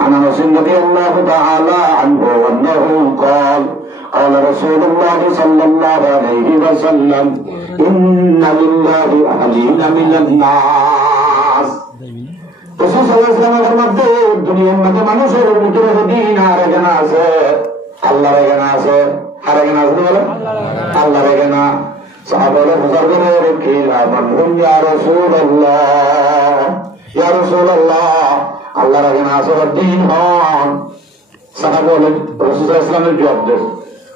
عن انس رضي الله تعالى عنه انه قال قال رسول الله صلى الله عليه وسلم ان لله اهلين من الناس রাসূল সাল্লাল্লাহু আলাইহি ওয়াসাল্লামের মধ্যে দুনিয়ার মধ্যে মানুষের ভিতরে দিন আর এখানে আছে আল্লাহর এখানে আছে আর এখানে আছে বলে আল্লাহর এখানে সাহাবারা বুঝার করে কি রামান ইয়া রাসূলুল্লাহ আল্লাহর এখানে আছে দিন হন সাহাবা বলেন রাসূল সাল্লাল্লাহু আলাইহি ওয়াসাল্লামের জবাব দেন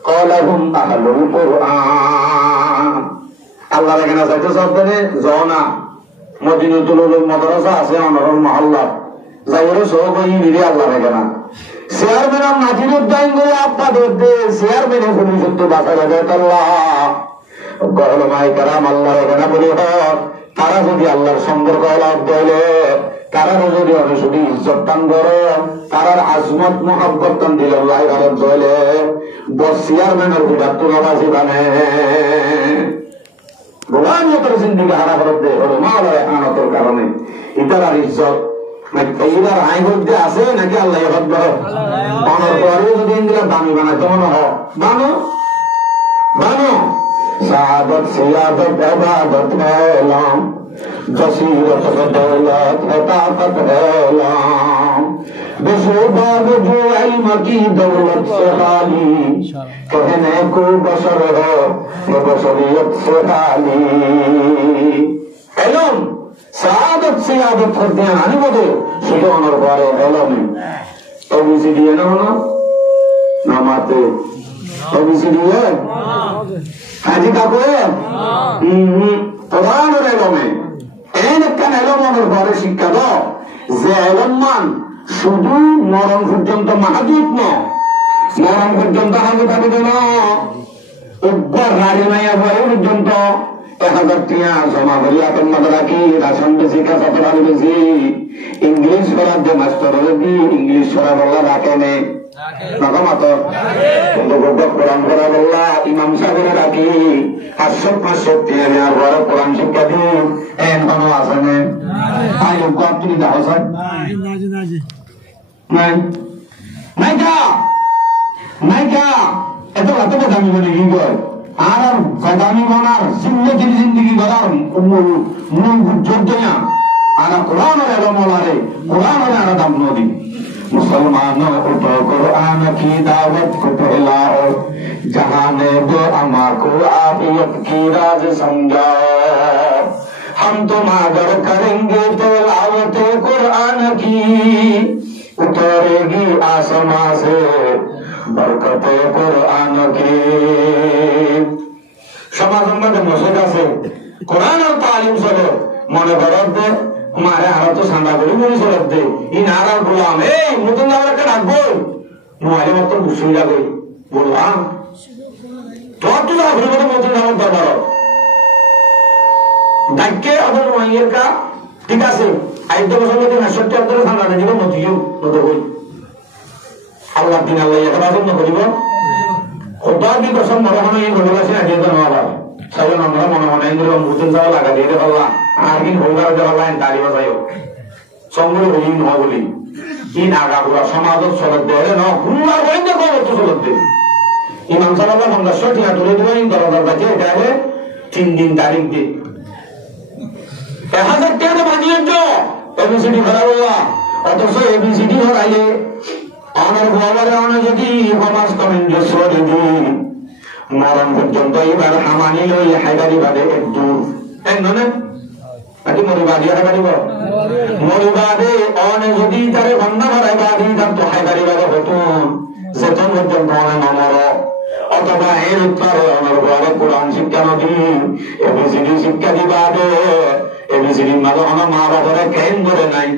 ক্বালাহুম আহলুল কুরআন আল্লাহর এখানে আছে তো শব্দে জনা মদিনাতুল উলুম মাদ্রাসা আছে অনরল মহল্লা যাইরে সবই মিলে আল্লাহর এখানে চেয়ারম্যান নাজিরুদ্দিন গো আব্বা দে চেয়ারম্যান খুনি সত্য বাসা লাগে আল্লাহ গহলমাই কারাম আল্লাহর এখানে বলি তারা যদি আল্লাহর সম্পর্ক লাভ দেয় তারা যদি অনুসুদি ইজ্জত টান করে তারার আজমত মহাব্বত টান দিল আল্লাহ ঘরে চলে বস চেয়ারম্যানের বিরাট তুলাবাসী বানে গোলামিয়তের জিন্দিগি হারা ফেরত দেয় হলো মাওলার একানতের কারণে ইতার ইজ্জত এইবার আই বলতে আছে নাকি আল্লাহ হক ধরো অনর পরে যদি ইন্দিরা দামি বানাইতে মনে হয় বানো সাদত সিয়াদত ইবাদত এলাম बसीरत दौलत ताकत एलाम बेशुबाब जो इल्म की दौलत से खाली कहने को बशर है ये बशरियत से खाली इल्म सादत से आदत करते हैं आने बोले शुद्ध होने वाले इल्म एबीसीडी है ना नामाते एबीसीडी है हाजी काको है कुरान और इल्म है শিক্ষা দাও যে এলমান শুধু মরণ পর্যন্ত মাহাদুত মরণ পর্যন্ত হাজত হবে না একবার গাড়ি মাইয়া পরে পর্যন্ত 1000 টাকা জমা করি আপনার মধ্যে রাখি রাশন বেশি কাঁচা পড়াল বেশি ইংলিশ পড়ার যে মাস্টার যদি ইংলিশ পড়া বললা রাখে নেই কোরআন পড়া বললা ইমাম সাহেবের রাখি 500 টাকা নেওয়ার পরে কোরআন শিক্ষা দিন এখনো আছে না আপনি দেখো স্যার নাইকা এত দামি বলে কি কর আর দামি বানার জিন্দগির জিন্দগি করার মূল যোগ্য না আর কোরআনের এলমলারে কোরআনের আর দাম নদী मुसलमानों उठो कुरान की दावत को फैलाओ जहाने दो अमा को आफियत की राज समझाओ हम तुम आदर करेंगे तो लावत कुरान की उतरेगी आसमां से बरकत कुरान की সমাজের মধ্যে মসজিদ আছে কোরআন আর তালিম চলে মনে করবে মারে আরো তো সান্দা করি মনে চলত দে ই নারাল বললাম এই নতুন একটা ডাকবো মোবাইলে মতো বুঝুই যাবে বললাম তোর তো আপনি মতো নতুন আমার দরবার ডাকে আপনার মাইয়ের কা ঠিক আছে 5 বছর মধ্যে 60 অন্তরে সান্দা দিব নতুন বই আল্লাহ দিন আল্লাহ এটা বাজন্য করিব খোদা কি কসম মনে মনে এই ঘটনা আছে আগে তো না বাবা সাইন আমরা মনে মনে ইন্দ্র মুতুন যাওয়া লাগা দিয়ে দেওয়া আর কি ভোগার দেওয়া লাইন তালি বাজাইও সঙ্গে হই না বলি ইন আগাগুড়া সমাজত চলত দেয় ন হুমার বইতে খবর তো চলত দে ইমাম সাহেব 500 টাকা তুলে দিল ইন দরদার কাছে এটা হবে 3 দিন তারিখ দিয়ে 1000 টাকা বানিয়ে তো এবিসিডি খারাপ হওয়া অথচ এবিসিডি হরাইলে আমার বাবারে অনেক যদি সমাজ কমেন্ট সরে দিই মরণ পর্যন্ত এবার হামানি লই হায়দারি বাদে একটু একজনে আদি মরিবাদী হায়দারিব মরিবাদে অনেক যদি তারে বন্ধা ভরাই বাদী তার তো হায়দারি বাদে হতুন যেতন পর্যন্ত অনেক নমর অথবা এর উত্তর আমার বাবা কোরআন শিক্ষা নদী এবিসিডি শিক্ষা দিবাদে এবিসিডির মাঝে অনেক মা বাবারে কেন করে নাই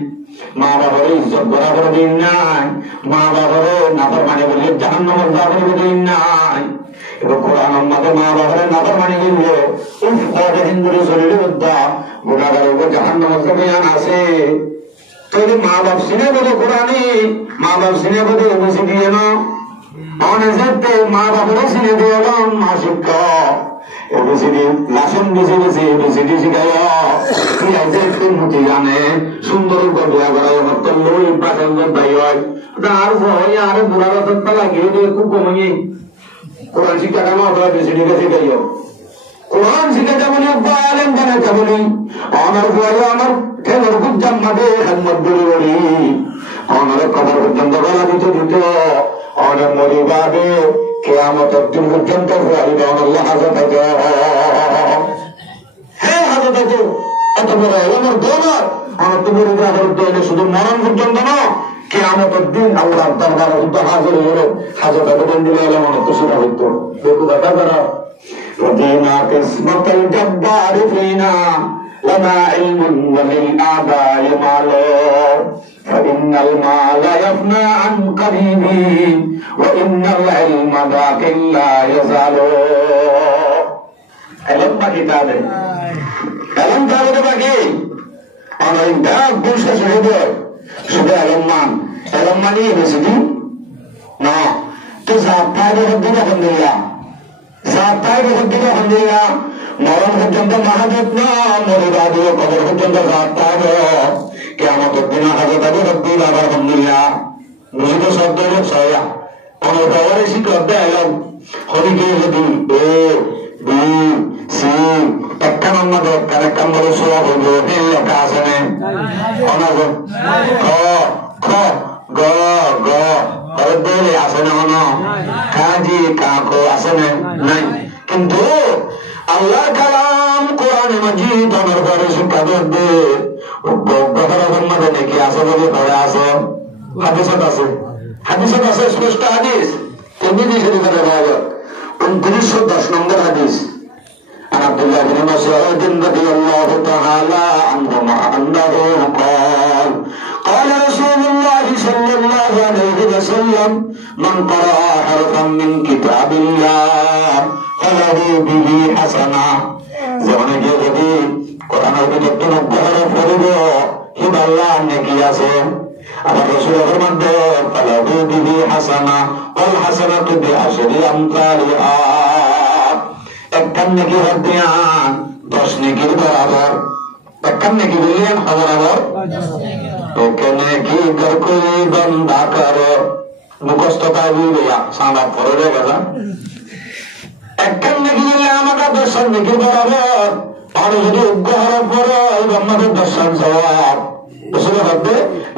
মা বাবারে ইজ্জত করা করে দিন নাই মা বাবারে নাফর মানে বলে জাহান্নামের দাবি করে দিন নাই এবার কোরআন আমাদের মা বাবারে নাফর মানে গেলে উফ বড় হিন্দুরে শরীরে উদ্দা গুণাগারের উপর জাহান্নামের বয়ান আছে তাহলে মা বাপ সিনে বলে কোরআনে মা বাপ সিনে বলে এবিসিডি এনো অনেক যেতে মা বাবারে সিনে দিয়ে এলাম মা শিক্ষক এবিসিডি লাসন বেশি বেশি এবিসিডি শিখাই কি আছে একটু মুটি জানে সুন্দর বিয়া করাই আমার তো লই প্রাচন্দ দায়ী হয় আর ভয় আর বুড়া রতনটা লাগিয়ে দিয়ে খুব কমিয়ে কোরআন শিক্ষা কেন আপনারা এবিসিডিকে শিখাই কোরআন শিখাতে বলি আলেম বানাতে বলি আমার ভয় আমার ঠেলোর খুব জাম্মাদে হেলমত বলি বলি আমার কবর পর্যন্ত গলা দিতে দিতে অনেক মরিবাদে কেয়ামতের দিন পর্যন্ত আল্লাহ হাজত হ্যাঁ হাজত আছে এত বড় আমার দৌলত আমার তো মরিবাদের দৌলে শুধু মরণ পর্যন্ত না কেয়ামতের দিন আল্লাহ দরবার কিন্তু হাজির হলো হাজত আবেদন দিলে এলাম অনেক তো সেটা হইতো দেখো দেখা করা رضينا قسمة الجبار فينا لنا علم وللآباء مال فإن المال يفنى عن قريب وإن العلم باق لا يزال علم باقي تابع علم تابع باقي أنا إنتاج بوشة شهده علم ماني بسدي نا تزاب تابع ربنا الحمدلله সাতটায় বহদ্দিন আলহামদুলিল্লাহ মরণ পর্যন্ত মাহাজত না মরিবাদী কবর পর্যন্ত সাতটায় কিয়ামতের দিন হাজত আবু রব্বিল আলহামদুলিল্লাহ বুঝিত শব্দ হল ছয়া অনেক খবরে শিক্ষক দেয় হরিকে যদি এ বি সি একটা নম্বর দরকার একটা বড় সোয়া হইব এই লেখা আছে না অনাগ খ খ গ গ বলে আছে না হন কাজি কাকো আছে না নাই কিন্তু আল্লাহ কালাম কোরআন মাজিদ আমার ঘরে শিক্ষা করবে নাকি আছে বলে ঘরে আছে হাদিসত আছে স্পষ্ট হাদিস তিনদিন শরীফের রেওয়ায়ত 2910 নম্বর হাদিস عن عبد الله بن مسعود رضي الله تعالى عنهما انه قال قال رسول الله صلى الله عليه وسلم من قرأ حرفا من كتاب الله فله به حسنة যেমন যদি কোরআনের ভিতর হরফ পড়িব হি আল্লাহ নেকি আছে আবার রাসূলের মধ্যে ফালাহু বিহি হাসানা ওয়াল হাসানাতু বিআশরি আমসালিহা একখান নেকি হদিয়ান 10 নেকির বরাবর একখান নেকি বললেন বরাবর এখানে কি করে বন্ধা করে মুখস্থ পাবি সাদা পড়ে গেল একখান নেকি বললে আমাকে 10 নেকি বরাবর আর যদি উগ্রহর পড়ো আমাদের 10 জবাব রসুল বলতে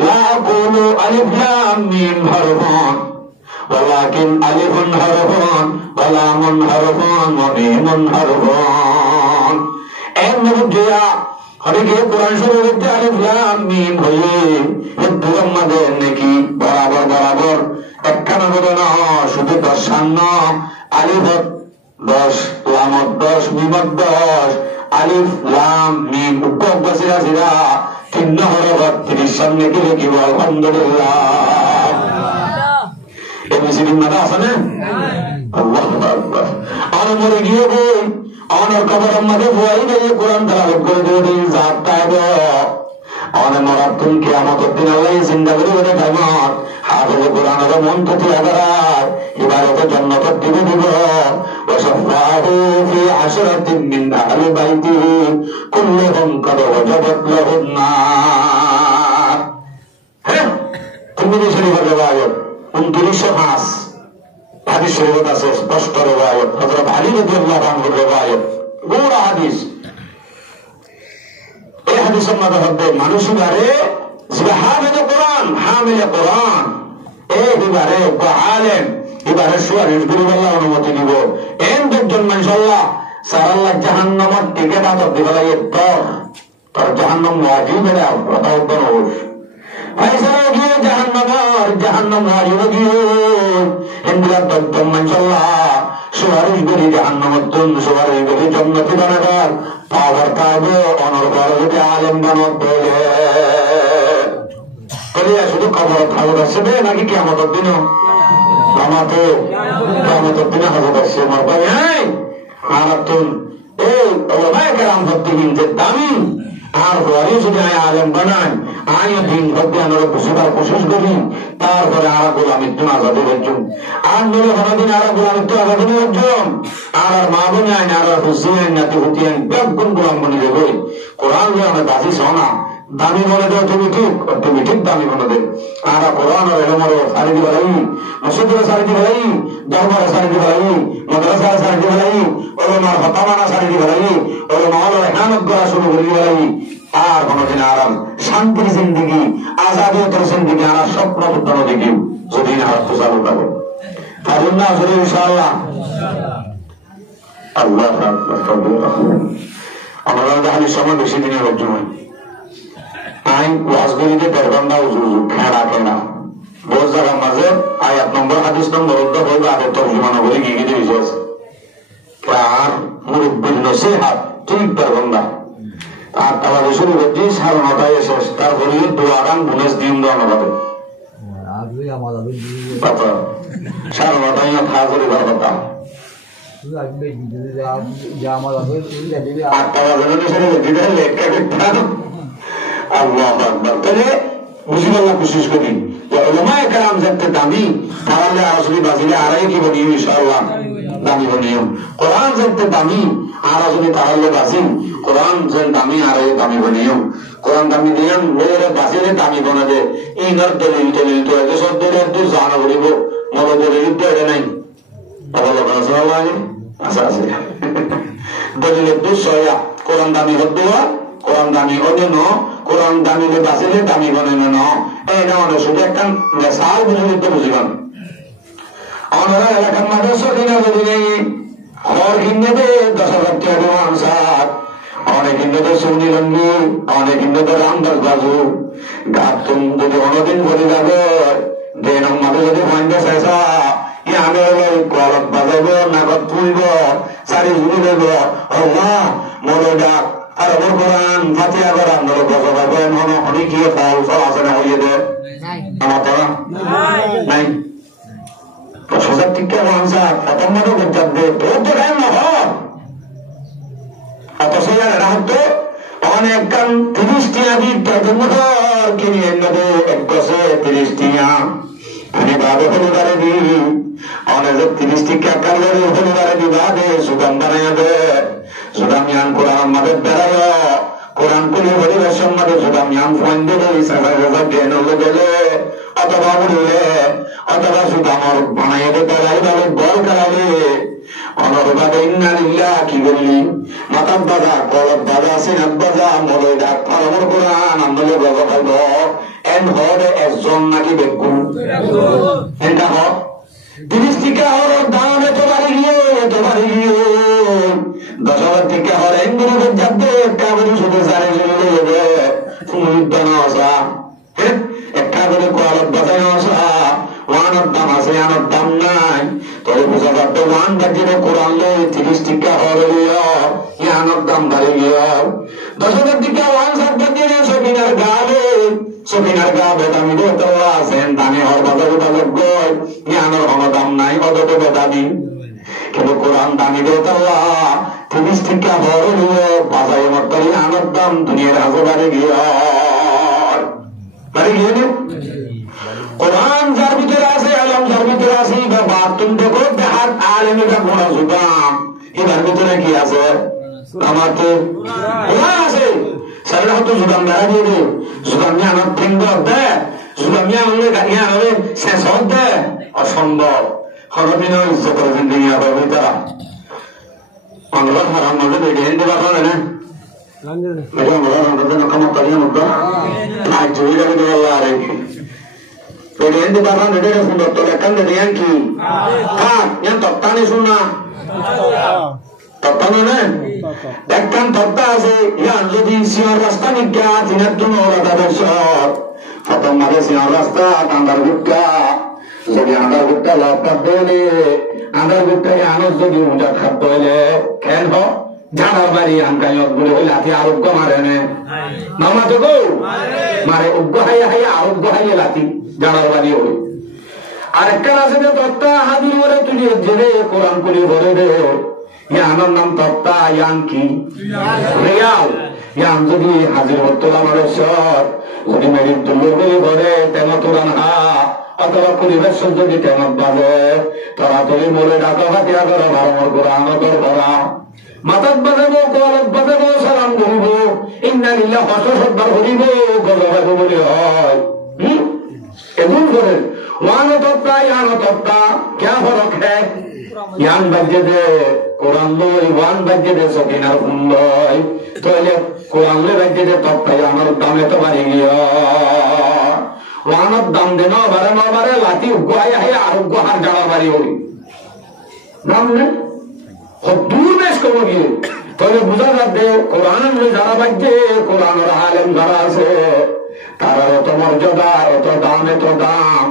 লা আকুলু আলিফ লাম মিম হারফুন ولكن ألف حرف ولام حرف وميم حرف এর মধ্যে হরিকে কোরআন শরীফে আলিফ লাম মিম হয়ে দুটোর মধ্যে নাকি বরাবর বরাবর একখানা করে না শুধু 10 আলিফ 10 লাম 10 মিম 10 আলিফ লাম মিম বসিরা সিরা তিন হরফ 30 সামনে কি লিখিব আলহামদুলিল্লাহ এবিসিডি মাথা আছে না আল্লাহু আকবার আর মরে গিয়ে অনর কবরের মধ্যে ভয় দিয়ে কোরআন তেলাওয়াত করে দিয়ে জাত পাবে অনে মরার দিন কিয়ামতের দিন আল্লাহ জিন্দা করে বলে জামাত হাফেজ কোরআনের মন তো তিলাওয়াত ইবাদতে জান্নাতের দিবে দিব ওয়াশফাহু ফি আশরাতিন মিন আহলি বাইতিহি কুল্লুহুম কাদ ওয়াজাবাত লাহুন নার তিরমিজি শরীফের রিওয়ায়াত 2905 হাদিস শরীফত আছে স্পষ্ট রিওয়ায়াত হযরত আলী রাদিয়াল্লাহু আনহুর রিওয়ায়াত গোড়া হাদিস। এই হাদিসের মধ্যে মানুষের যে হাফেজে কোরআন হামিলে কোরআন এইবারে আলেম এবারে সুয়ারিশ গুরুবাল্লাহ অনুমতি দিব এন দুজন ইনশাআল্লাহ সারাল্লাহ জাহান্নামের টিকে দাঁত দিবে লাগে তোর জাহান্নাম ওয়াজিব এটা কথা উত্তর হোস ফয়সালা গিয়ে জাহান্নাম ওয়াজিব গিয়ে হিন্দুরা দুজন ইনশাআল্লাহ সুয়ারিশ গুরি জাহান্নামের জন্য সুয়ারিশ গুরি জান্নাতি বানাবার পাওয়ার পাবে অনর্গল যদি আলেম বানত বলে শুধু খবর খবর আসবে নাকি কিয়ামতের দিনও কিয়ামতের দিনে হাজত আসছে আমার ভাই আর তুই এই ওলামায়ে কেরাম ভক্তি কিনতে দামি আর ঘরে যদি আমি আলেম বানাই আমি দিন ভক্তি আমরা বুঝবার কোশিশ করি তারপরে আর গোলামির জন্য আজাদি অর্জন আর নলে হরদিন আর গোলামির তো আজাদি অর্জন আর মা বোনে আইন আর হুসিন নাতি হুতি আইন বেগুন গোলাম বনে দেবো কোরআন যে আমরা বাজি শোনা দামি বলে দেও তুমি ঠিক দামি বলে দে আর কোরআন আর এলমার সারি দি বলাই মসজিদের সারি দি বলাই দরবারে সারি দি বলাই মাদ্রাসার সারি দি বলাই ওলমার ফতাওয়ানা সারি দি বলাই ওলমার ইহানত করা শুরু করে বলাই আর কোনদিন আরাম শান্তির জিন্দেগি আজাদিয়তের জিন্দেগি আর স্বপ্ন পুত্র দেখি যদি না হাত চালু পাবো পারুন না যদি ইনশাআল্লাহ আল্লাহ আমরা হাদিস সময় বেশি দিনের অর্জন হয় আইন ওয়াজগুলিতে দরবান্দা উজুজু খেড়া কেনা বহুত জায়গার মাঝে আয়াত নম্বর হাদিস নম্বর উদ্যোগ হইবে আগে তর্জমানা বলে গিয়ে গিয়ে দিয়েছে আর মুরব্বীর নসিহাত ঠিক দরবান্দা আর তারা শুরু করছি সাড়ে নটায় শেষ তারপরে দোয়াগান বুনেস দিন দেওয়া হবে সাড়ে নটায় খাওয়া করে দেওয়ার কথা 8টা বাজানো সেরে দিতে লেখা করতে আল্লাহু আকবার তাহলে বুঝিবাল্লাহ কোশিশ করি যে উলামায়ে কেরাম যাতে দামি তাহলে আসলে বাজিলে আড়াই কি বলি ইনশাআল্লাহ দামি বলিও কোরআন যাতে দামি আর আসলে তাহলে বাজি কোরআন যে দামি আড়াই দামি বলিও কোরআন দামি দিলাম মেরে বাজিলে দামি বানাবে ইনার দলিল তো এত সব দলিল তো জানা বলিব মনে দলিল তো এটা নাই তাহলে রাসূলুল্লাহ আচ্ছা আছে দলিল তো সয়া কোরআন দামি হতো কোরআন দামি হলে ন কোরআন দামি বাঁচিলে দামি বনে না এটা আমাদের শুধু একটা সাল বুঝে বুঝিবান আমরা এলাকার মাদ্রাসা কিনা যদি নেই ঘর কিনে দে 10,000 টাকা দেওয়ান সাত অনেক কিনে দে সৌদি রঙ্গি অনেক কিনে দে রামদাস বাজু গাতুন যদি অনদিন বলে যাবে দেন আমাদের যদি ফাইন্ডে শেষা আমি কলক বাজাবো নাগদ তুলব চারি জুড়ে দেব আল্লাহ মনে ডাক আর ওর কোরআন ফাতিহা কোরআন ধরে বসে থাকবেন অনেক গিয়ে ফল ফল আছে না হইয়ে দে আমার তো নাই 10,000 টিকা মানসা প্রথম মতো গজ্জাব দে তোর তো টাইম না হব অথচ এরা হতো অনেক কান 30 টিয়া দি তোর মতো কিনে এনে এক গছে 30 টিয়া আমি বাবা হলে দাঁড়ে দি অনেক 30 টিকা কালে হলে দাঁড়ে দি বাদে সুগান বানায় দে সুদামিয়ান কোরআন আমাদের বেড়ায় কোরআন কলি পরিবেশ সম্মানে সুদামিয়ান ফোন দেবে গেলে অথবা উড়লে অথবা সুদামর বানাইয়ে বেড়াই ভাবে বল করালে অনরবাদে ইন্নালিল্লাহ কি বললি মাতাব বাজা কলব বাজা সিনাব বাজা মলয় ডাক আমার কোরআন আমলে বাজা খাইব এন হরে একজন নাকি বেকুন এটা হোক 30 টিকা হর দাম এত বাড়ি গিয়ে 10,000 টিকা হর এমনি যাবে কাবরি শুধু সারে চলে ফুলদানা আসা একটা করে কলব বাজায় আসা ওয়ানের দাম আছে আনার দাম নাই তবে বুঝা যাবে ওয়ান বাজিরে কোরআন লো 30 টিকা হর আনার দাম বাড়ি গিয়ে 10,000 টিকা ওয়ান সাত বাজিরে সবিনার গালে সবিনার গা বেদামি দেওয়া আছেন দামি হর বাজারে বাজার গয় জ্ঞানের কোনো দাম নাই অত বেদামি কিন্তু কোরআন দামি দেওয়া 30 টিকা হর বাজারে মত্তারি আনার দাম দুনিয়ার হাজে বাড়ি গিয়ে কোরআন যার ভিতরে আছে আলম যার ভিতরে আছে তুমি দেখো দেহাত আলেমেরা গোড়া জুগাম এটার ভিতরে কি আছে আমার তো কোরআন আছে সারা হতো জুগাম বেড়া দিয়ে দে জুগাম নিয়ে আমার ফিঙ্গ দে আমি আমাদের গাড়িয়া হবে শেষ হতে অসম্ভব হরদিনও ইজ্জতের জিন্দিগি হবে তারা অনুরোধ হারাম মধ্যে বেড়ে হিন্দি বাবা না বেড়ে অনুরোধ অনুরোধ নকমত করিয়ে মধ্যে আজ জুড়ি যাবে দেবে আল্লাহ আরে বেড়ে হিন্দি বাবা নেড়ে সুন্দর তো লেখান নেড়ে কি থাক ইয়ান তত্তানি শুনা তত্তানি না একখান তত্তা আছে ইয়ান যদি সিয়ার রাস্তা নিজ্ঞা দিনের জন্য ওরা তাদের সব খতম মাঝে সিয়ার রাস্তা আন্দার গুটকা যদি আন্দার গুটকা লাভ করতে হলে আন্দার গুটকাকে আনস যদি উঁচা খাদ্য হইলে খেল হোক ঝাড়ার বাড়ি আনকাইত বলে ওই লাঠি আরোগ্য মারে নে মামা তো গো মারে উগ্র হাইয়া হাইয়া আরোগ্য হাইয়া লাঠি ঝাড়ার বাড়ি হই আর একটা আছে যে তত্তা হাজির করে তুই জেনে কোরআন করে বলে দে ইয়ানোর নাম তত্তা ইয়ান কি রিয়াল ইয়ান যদি হাজির হতো আমার সব যদি মেরিট তুলে বলে বলে তেন তোরান হা অথবা পরিবেশ যদি তেমন বাজে তরাতরি মরে ডাকা ভাটিয়া করো ভারমর কোরআন কর ভরা মাতাত বাজাব কলত বাজাব সালাম করিব ইন্না লিল্লাহ হসবার করিব গজবাব বলে হয় এগুন করে ওয়ান তত্তা ইয়ান তত্তা ক্যা ফরক হ্যায় ইয়ান বাজে দে কোরআন লই ওয়ান বাজে দে সকিনার ফুল লই তাহলে কোরআন লই বাজে দে তত্তা ইয়ানোর দামে তো বাড়ি গিয়া ওয়ানোর দাম দে নবারে লাঠি উগ্গাই আহে আর উগ্গাহার যাওয়া বাড়ি হই দাম নেই দূর বেশ কমে গিয়ে তাহলে বোঝা যাবে কোরআন যারা বাজছে কোরআনের আলেম যারা আছে তারা এত মর্যাদা এত দাম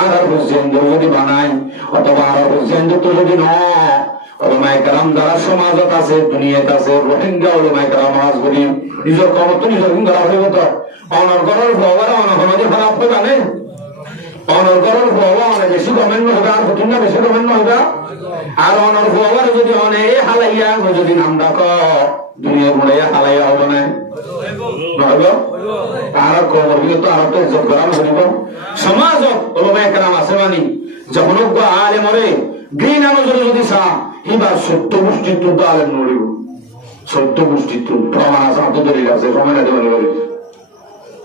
আর হুসেন যদি বানাই অথবা আর হুসেন তো যদি নমাই কারাম যারা সমাজত আছে দুনিয়াত আছে রোহিঙ্গা ওলমাই কারাম আজ করি নিজের কর্ম তো নিজের করা হইব তো অনর করার ভগবান অনসমাজে খারাপ তো জানে অনর করার ভগবান বেশি গভর্নমেন্ট হবে আর কঠিন না বেশি গভর্নমেন্ট হবে আর অনর ভগবান যদি অনেক হালাইয়া যদি নাম ডাক দুনিয়া ঘুরাইয়া হালাইয়া হবো না নহব তার কর্মীয় তো আর তো ইজ্জত করা হইব সমাজত ওলমায়ে কেরাম আছে মানি যখন আলেম মরে বিনা নজরে যদি চা এবার সত্য গোষ্ঠীত্ব তো আলেম নড়িব সত্য গোষ্ঠীত্ব প্রমাণ আছে হাতে ধরে আছে সময় না দেওয়া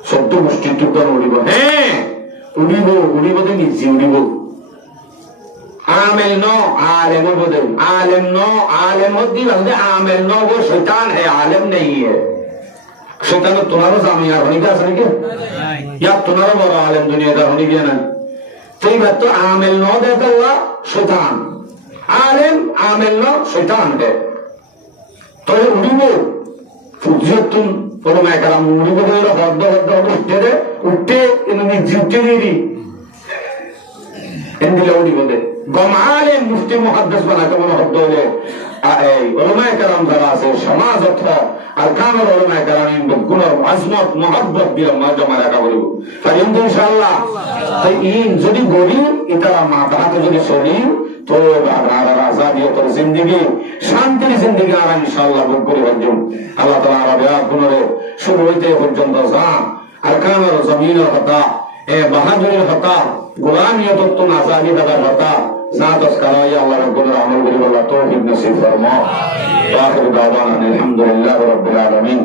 সত্য গোষ্ঠীত্ব তো নড়িব হ্যাঁ উড়িব তো নিজে উড়িব आमेल नो आलेम बोले आलेम नो आलेम होती बंदे आमेल नो वो शैतान है आलेम नहीं है शैतान तो तुम्हारा सामने यार होने क्या असर क्या या तुम्हारा बड़ा आलेम दुनियादार होने क्या ना तो ये बात तो आमेल नो देता हुआ शैतान आलेम आमेल नो शैतान है तो ये उड़ीबो जो तुम बोलो मैं करा उड़ीबो तो ये हद्द उठते इन्होंने जीवते नहीं इनके उड़ीबो दे गमाले मुफ्ती मुहद्दिस बना के मनो हद्द होले उलमाए केराम যারা আছে সমাজত আরকানুল উলামায়ে কেরাম গুণর আজমত মুহাব্বত দিয়ে জমা রাখা বলব পারিম তো ইনশাআল্লাহ তাই ইন যদি গড়ি এটা মাথাতে যদি চলি তো আর আজাদিয়তের জিন্দেগি শান্তির জিন্দেগি আর ইনশাআল্লাহ ভোগ করে হজম আল্লাহ তাআলা আরবে গুণরে শুরু হইতে পর্যন্ত যা আরকানুল জমিনের কথা বাহাদুরের কথা গোলামিয়ত তো আজাদি দাদার কথা साथ उसका या अल्लाह रब्बुल अमल बिल वल्लाह तौफीक नसीब फरमा आखिर दावाना अल्हम्दुलिल्लाह रब्बिल आलमीन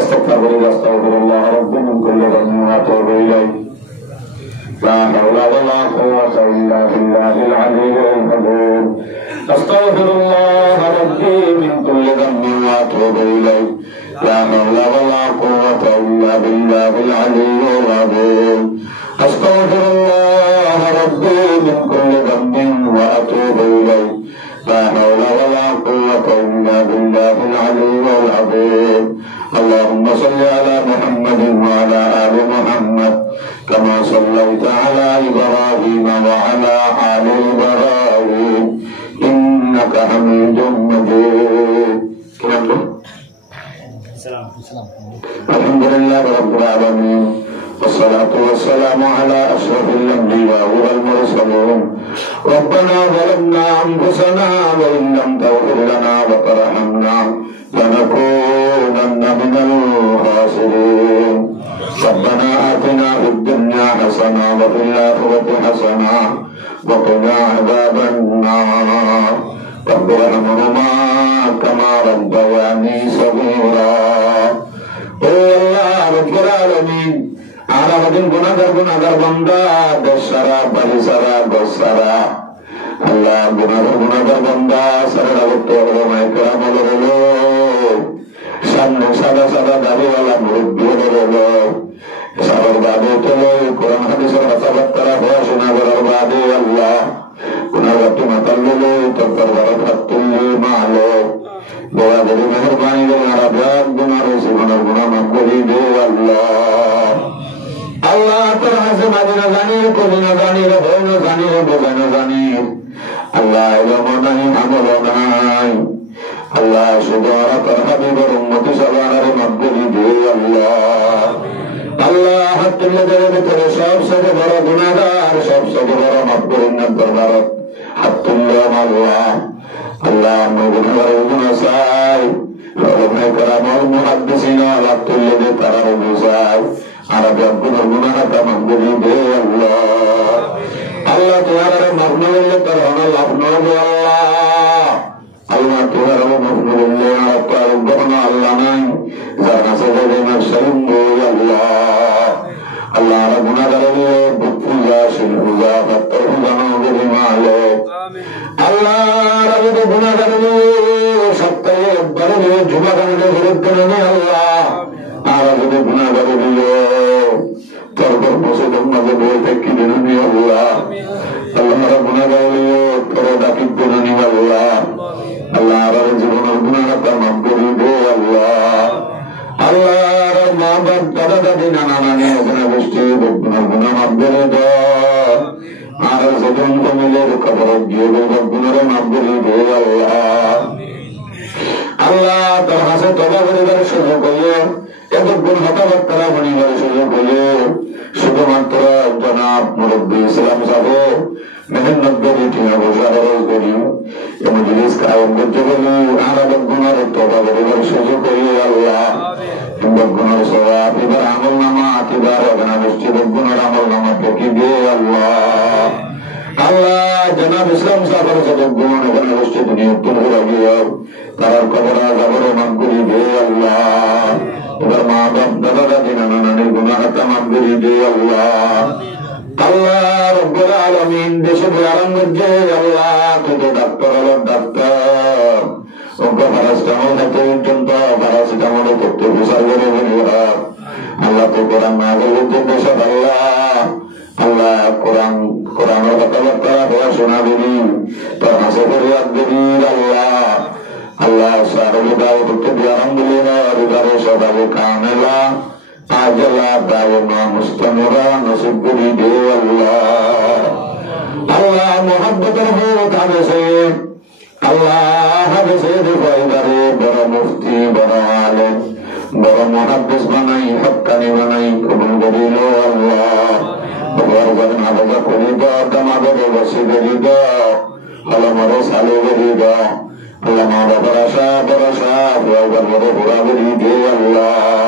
अस्तगफिरुल्लाह रब्बी मिन कुल्ली दम्बिन व अतूबु इलैह ला हौला वला कुव्वता इल्ला बिल्लाहिल अलिyyil अज़ीम अस्तगफिरुल्लाह रब्बी मिन कुल्ली दम्बिन व अतूबु इलैह ला हौला वला कुव्वता इल्ला बिल्लाहिल अलिyyil अज़ीम अस्तगफिरुल्लाह रब्बी मिन कुल्ली दम्बिन وأتوب إليه لا حول ولا قوة إلا بالله العلي العظيم اللهم صل على محمد وعلى آل محمد كما صليت على إبراهيم وعلى آل إبراهيم إنك حميد مجيد الحمد لله رب العالمين والصلاة والسلام على أشرف الأنبياء والمرسلين ربنا ظلمنا أنفسنا وإن لم تغفر لنا وترحمنا لنكونن من الخاسرين ربنا آتنا في الدنيا حسنة وفي الآخرة حسنة وقنا عذاب النار رب ارحمهما كما ربياني صغيرا الله رب العالمين আর আমাদের গুনাহগার বান্দা দেশ সারা বাড়ি সারা ঘর সারা আল্লাহ গুনাহগার বান্দা সারা রাগত কেরাম হলো সামনে সাদা সাদা দাড়িওয়ালা মুরব্বী হলো সারার বাদে চলো কোরআন হাদিসের কথাবার্তা পড়াশোনা করার বাদে আল্লাহ গুনাহগারটি মাতাল হলো তরকার বারত হাত তুললে মালো বড়া দেবী মেহরবানি করে আর ব্যাগ গুনাহ জীবনের গুনাহ মাফ করে দে আল্লাহ আল্লাহ তোর হাসে মাঝে না জানি কবি না জানি ভয় না জানি বোঝা না জানি আল্লাহ এলম নাই আমল নাই আল্লাহ শুধু তোর হাবিবের উম্মতি সবার মাফ করে দে আল্লাহ আল্লাহ হাত তুলে দেওয়ার ভিতরে সবচেয়ে বড় গুনাহগার সবচেয়ে বড় মাফ করেন না দরবারত হাত তুললে আল্লাহ আল্লাহ আমরা গুনাহগারের গুনাহ চাই ওলামায়ে কেরাম মুহাদ্দিসিন হাত তুলে দে তারা বুঝায় আর গুনার গুনাহটা মাফ করে দে আল্লাহ আল্লাহ তোমার মাফ না করলে তোর হলো লাভ নবে আল্লাহ আল্লাহ তোমার মাফ না করলে আর তোর কোনো আল্লাহ নাই যার কাছে যাবে না শরীম আল্লাহ আল্লাহ আর গুনাহগারের বুক পূজা শিল পূজা পাত্র পূজা নগরী মালে আল্লাহ রবি গুনাহগারের সপ্তাহে একবারে যুবকানকে বিরুদ্ধে নেই আল্লাহ আর যদি গুনাহগারের তোর বসে মাঝে বই থাকি দিনী আল্লাহ আল্লাহ গুনাহগারের তোর ডাকি দিনী আল্লাহ আল্লাহ আর জীবনের গুনাহটা মাফ করে দে আল্লাহ আল্লাহ মা বাপ দাদা দাদি নানা নানি এখানে বসছি গুনাহ মাফ করে দে আর সেদিন তো মিলে খবর দিয়ে গুনাহ মাফ করে দে আল্লাহ আল্লাহ তোর হাসে তবা করিবার সুযোগ হইল এতক্ষণ হতাবার্তারা মনিবার সুযোগ হইল শুধুমাত্র জনাব মুরব্বী ইসলাম সাহেব মেহনত করি ঠিক বসা খরচ করি এবং জিনিস কায়ম করতে বলি আর গুণার তবা করিবার সুযোগ হইল আল্লাহ গুণার স্বভাব এবার আমল নামা এবার এখানে বসছি গুণার আমল নামা ঠেকি দে আল্লাহ আল্লাহ জনাব ইসলাম সাহেবের সাথে গুণ এখানে বসছে তুমি উত্তর লাগিয়ে তার কবর জবরে মাফ করি দে আল্লাহ এবার মা বাপ দাদা দাদি নানা নানির গুনাহটা মাফ করি দে আল্লাহ আল্লাহ রব্বুল আলামিন দেশে আরাম করছে আল্লাহ কত ডাক্তার হলো ডাক্তার প্যারাসিটামল খেতে পর্যন্ত প্যারাসিটামল করতে প্রচার করে বলি আল্লাহ তো কোরআন না বলতে দেশে আল্লাহ আল্লাহ কোরআনের কথাবার্তা পড়াশোনা দিবি তোর হাসে ফরিয়াদ দিবি আল্লাহ আল্লাহ সারবে দাও করতে দিয়ে আলহামদুলিল্লাহ হৃদয় সবাই কামেলা আজলা দায়মা মুস্তামিরা নসিব করি দে আল্লাহ আল্লাহ মোহাব্বতের হোক হাবেসে আল্লাহ হাবেসে ফায়দারে বড় মুফতি বড় আলেম বড় মুহাদ্দিস বানাই হক্কানি বানাই কবুল করিল আল্লাহ ভগবান আলাদা করি দাও দামাদের বসে করি দাও আলমারে সালে করি দাও আল্লাহ মা বাবার আশা ভরসা বড় ঘোরা করি দে আল্লাহ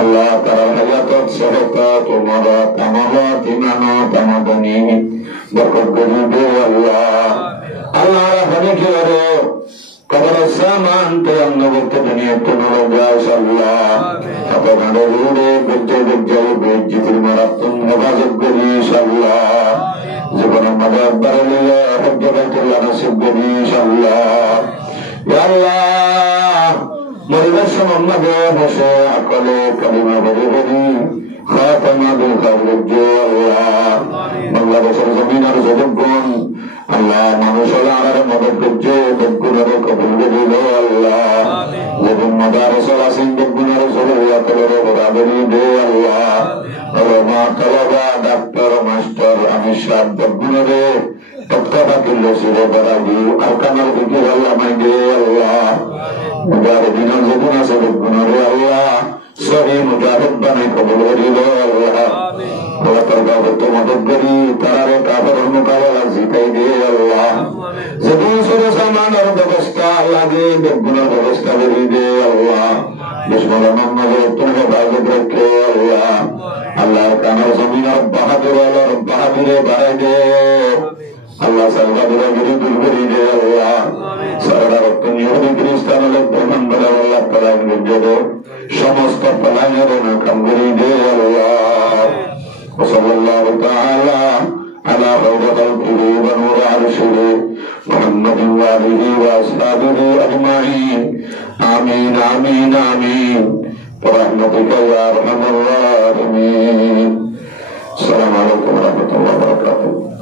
আল্লাহ তারা হায়াত সহতা তোমার তামাবাত ইমানত আমাদানি বরকত করি দে আল্লাহ আল্লাহ হনিকে আরো কবর সামান তৈয়ান্ন করতে দুনিয়া তোমার যাস আল্লাহ আপনার রুড়ে বেঁচে বেঁচে বেজিতির মারাত্মক হেফাজত করিস আল্লাহ জীবনে মজার বাড়ালিয়া হজ্জে বাইতুল্লাহ নসিব করিস আল্লাহ ইয়া আল্লাহ মরিবার সময় মাঝে বসে আকলে কালিমা বলে বলি খাতামা বিল খায়র আল্লাহ বাংলাদেশের জমিন আর জগৎগণ আল্লাহ মানুষ আর মদত করছে গুণারে কবুল করিল আল্লাহ যেদিন মাদারসল আসেন গুণারে চলে বরাবরি দে আল্লাহ রমা তলবা ডাক্তার মাস্টার আমি সাত গুণারে তৎকাবা কিল্লো ছিল বারাগি আর কামাল দিকে আল্লাহ মাই দে আল্লাহ মুজাহিদিন যেদিন আছে গুণারে আল্লাহ সহি মুজাহিদ বানাই কবুল করিল আল্লাহ মদত করি তারারে কাপড় মোকাবেলা জিতাই দে আল্লাহ যদি সরসামানের ব্যবস্থা লাগে বেগুনের ব্যবস্থা করি দে আল্লাহ দুশ্মন নজর তুমি হেফাজত রেখে আল্লাহ আল্লাহর কানার জমিনের বাহাদুরে বাড়াই দে আল্লাহ সালবাদুরা গিরি দূর করি দে আল্লাহ সারা রক্ত নিহতি খ্রিস্টান ব্রহ্মণ বলে আল্লাহ পলায়ন গুজব সমস্ত পলায়নের নাকাম করি দে আল্লাহ وآله وأصحابه أجمعين آمين آمين آمين برحمتك يا أرحم الراحمين. السلام عليكم ورحمة الله وبركاته.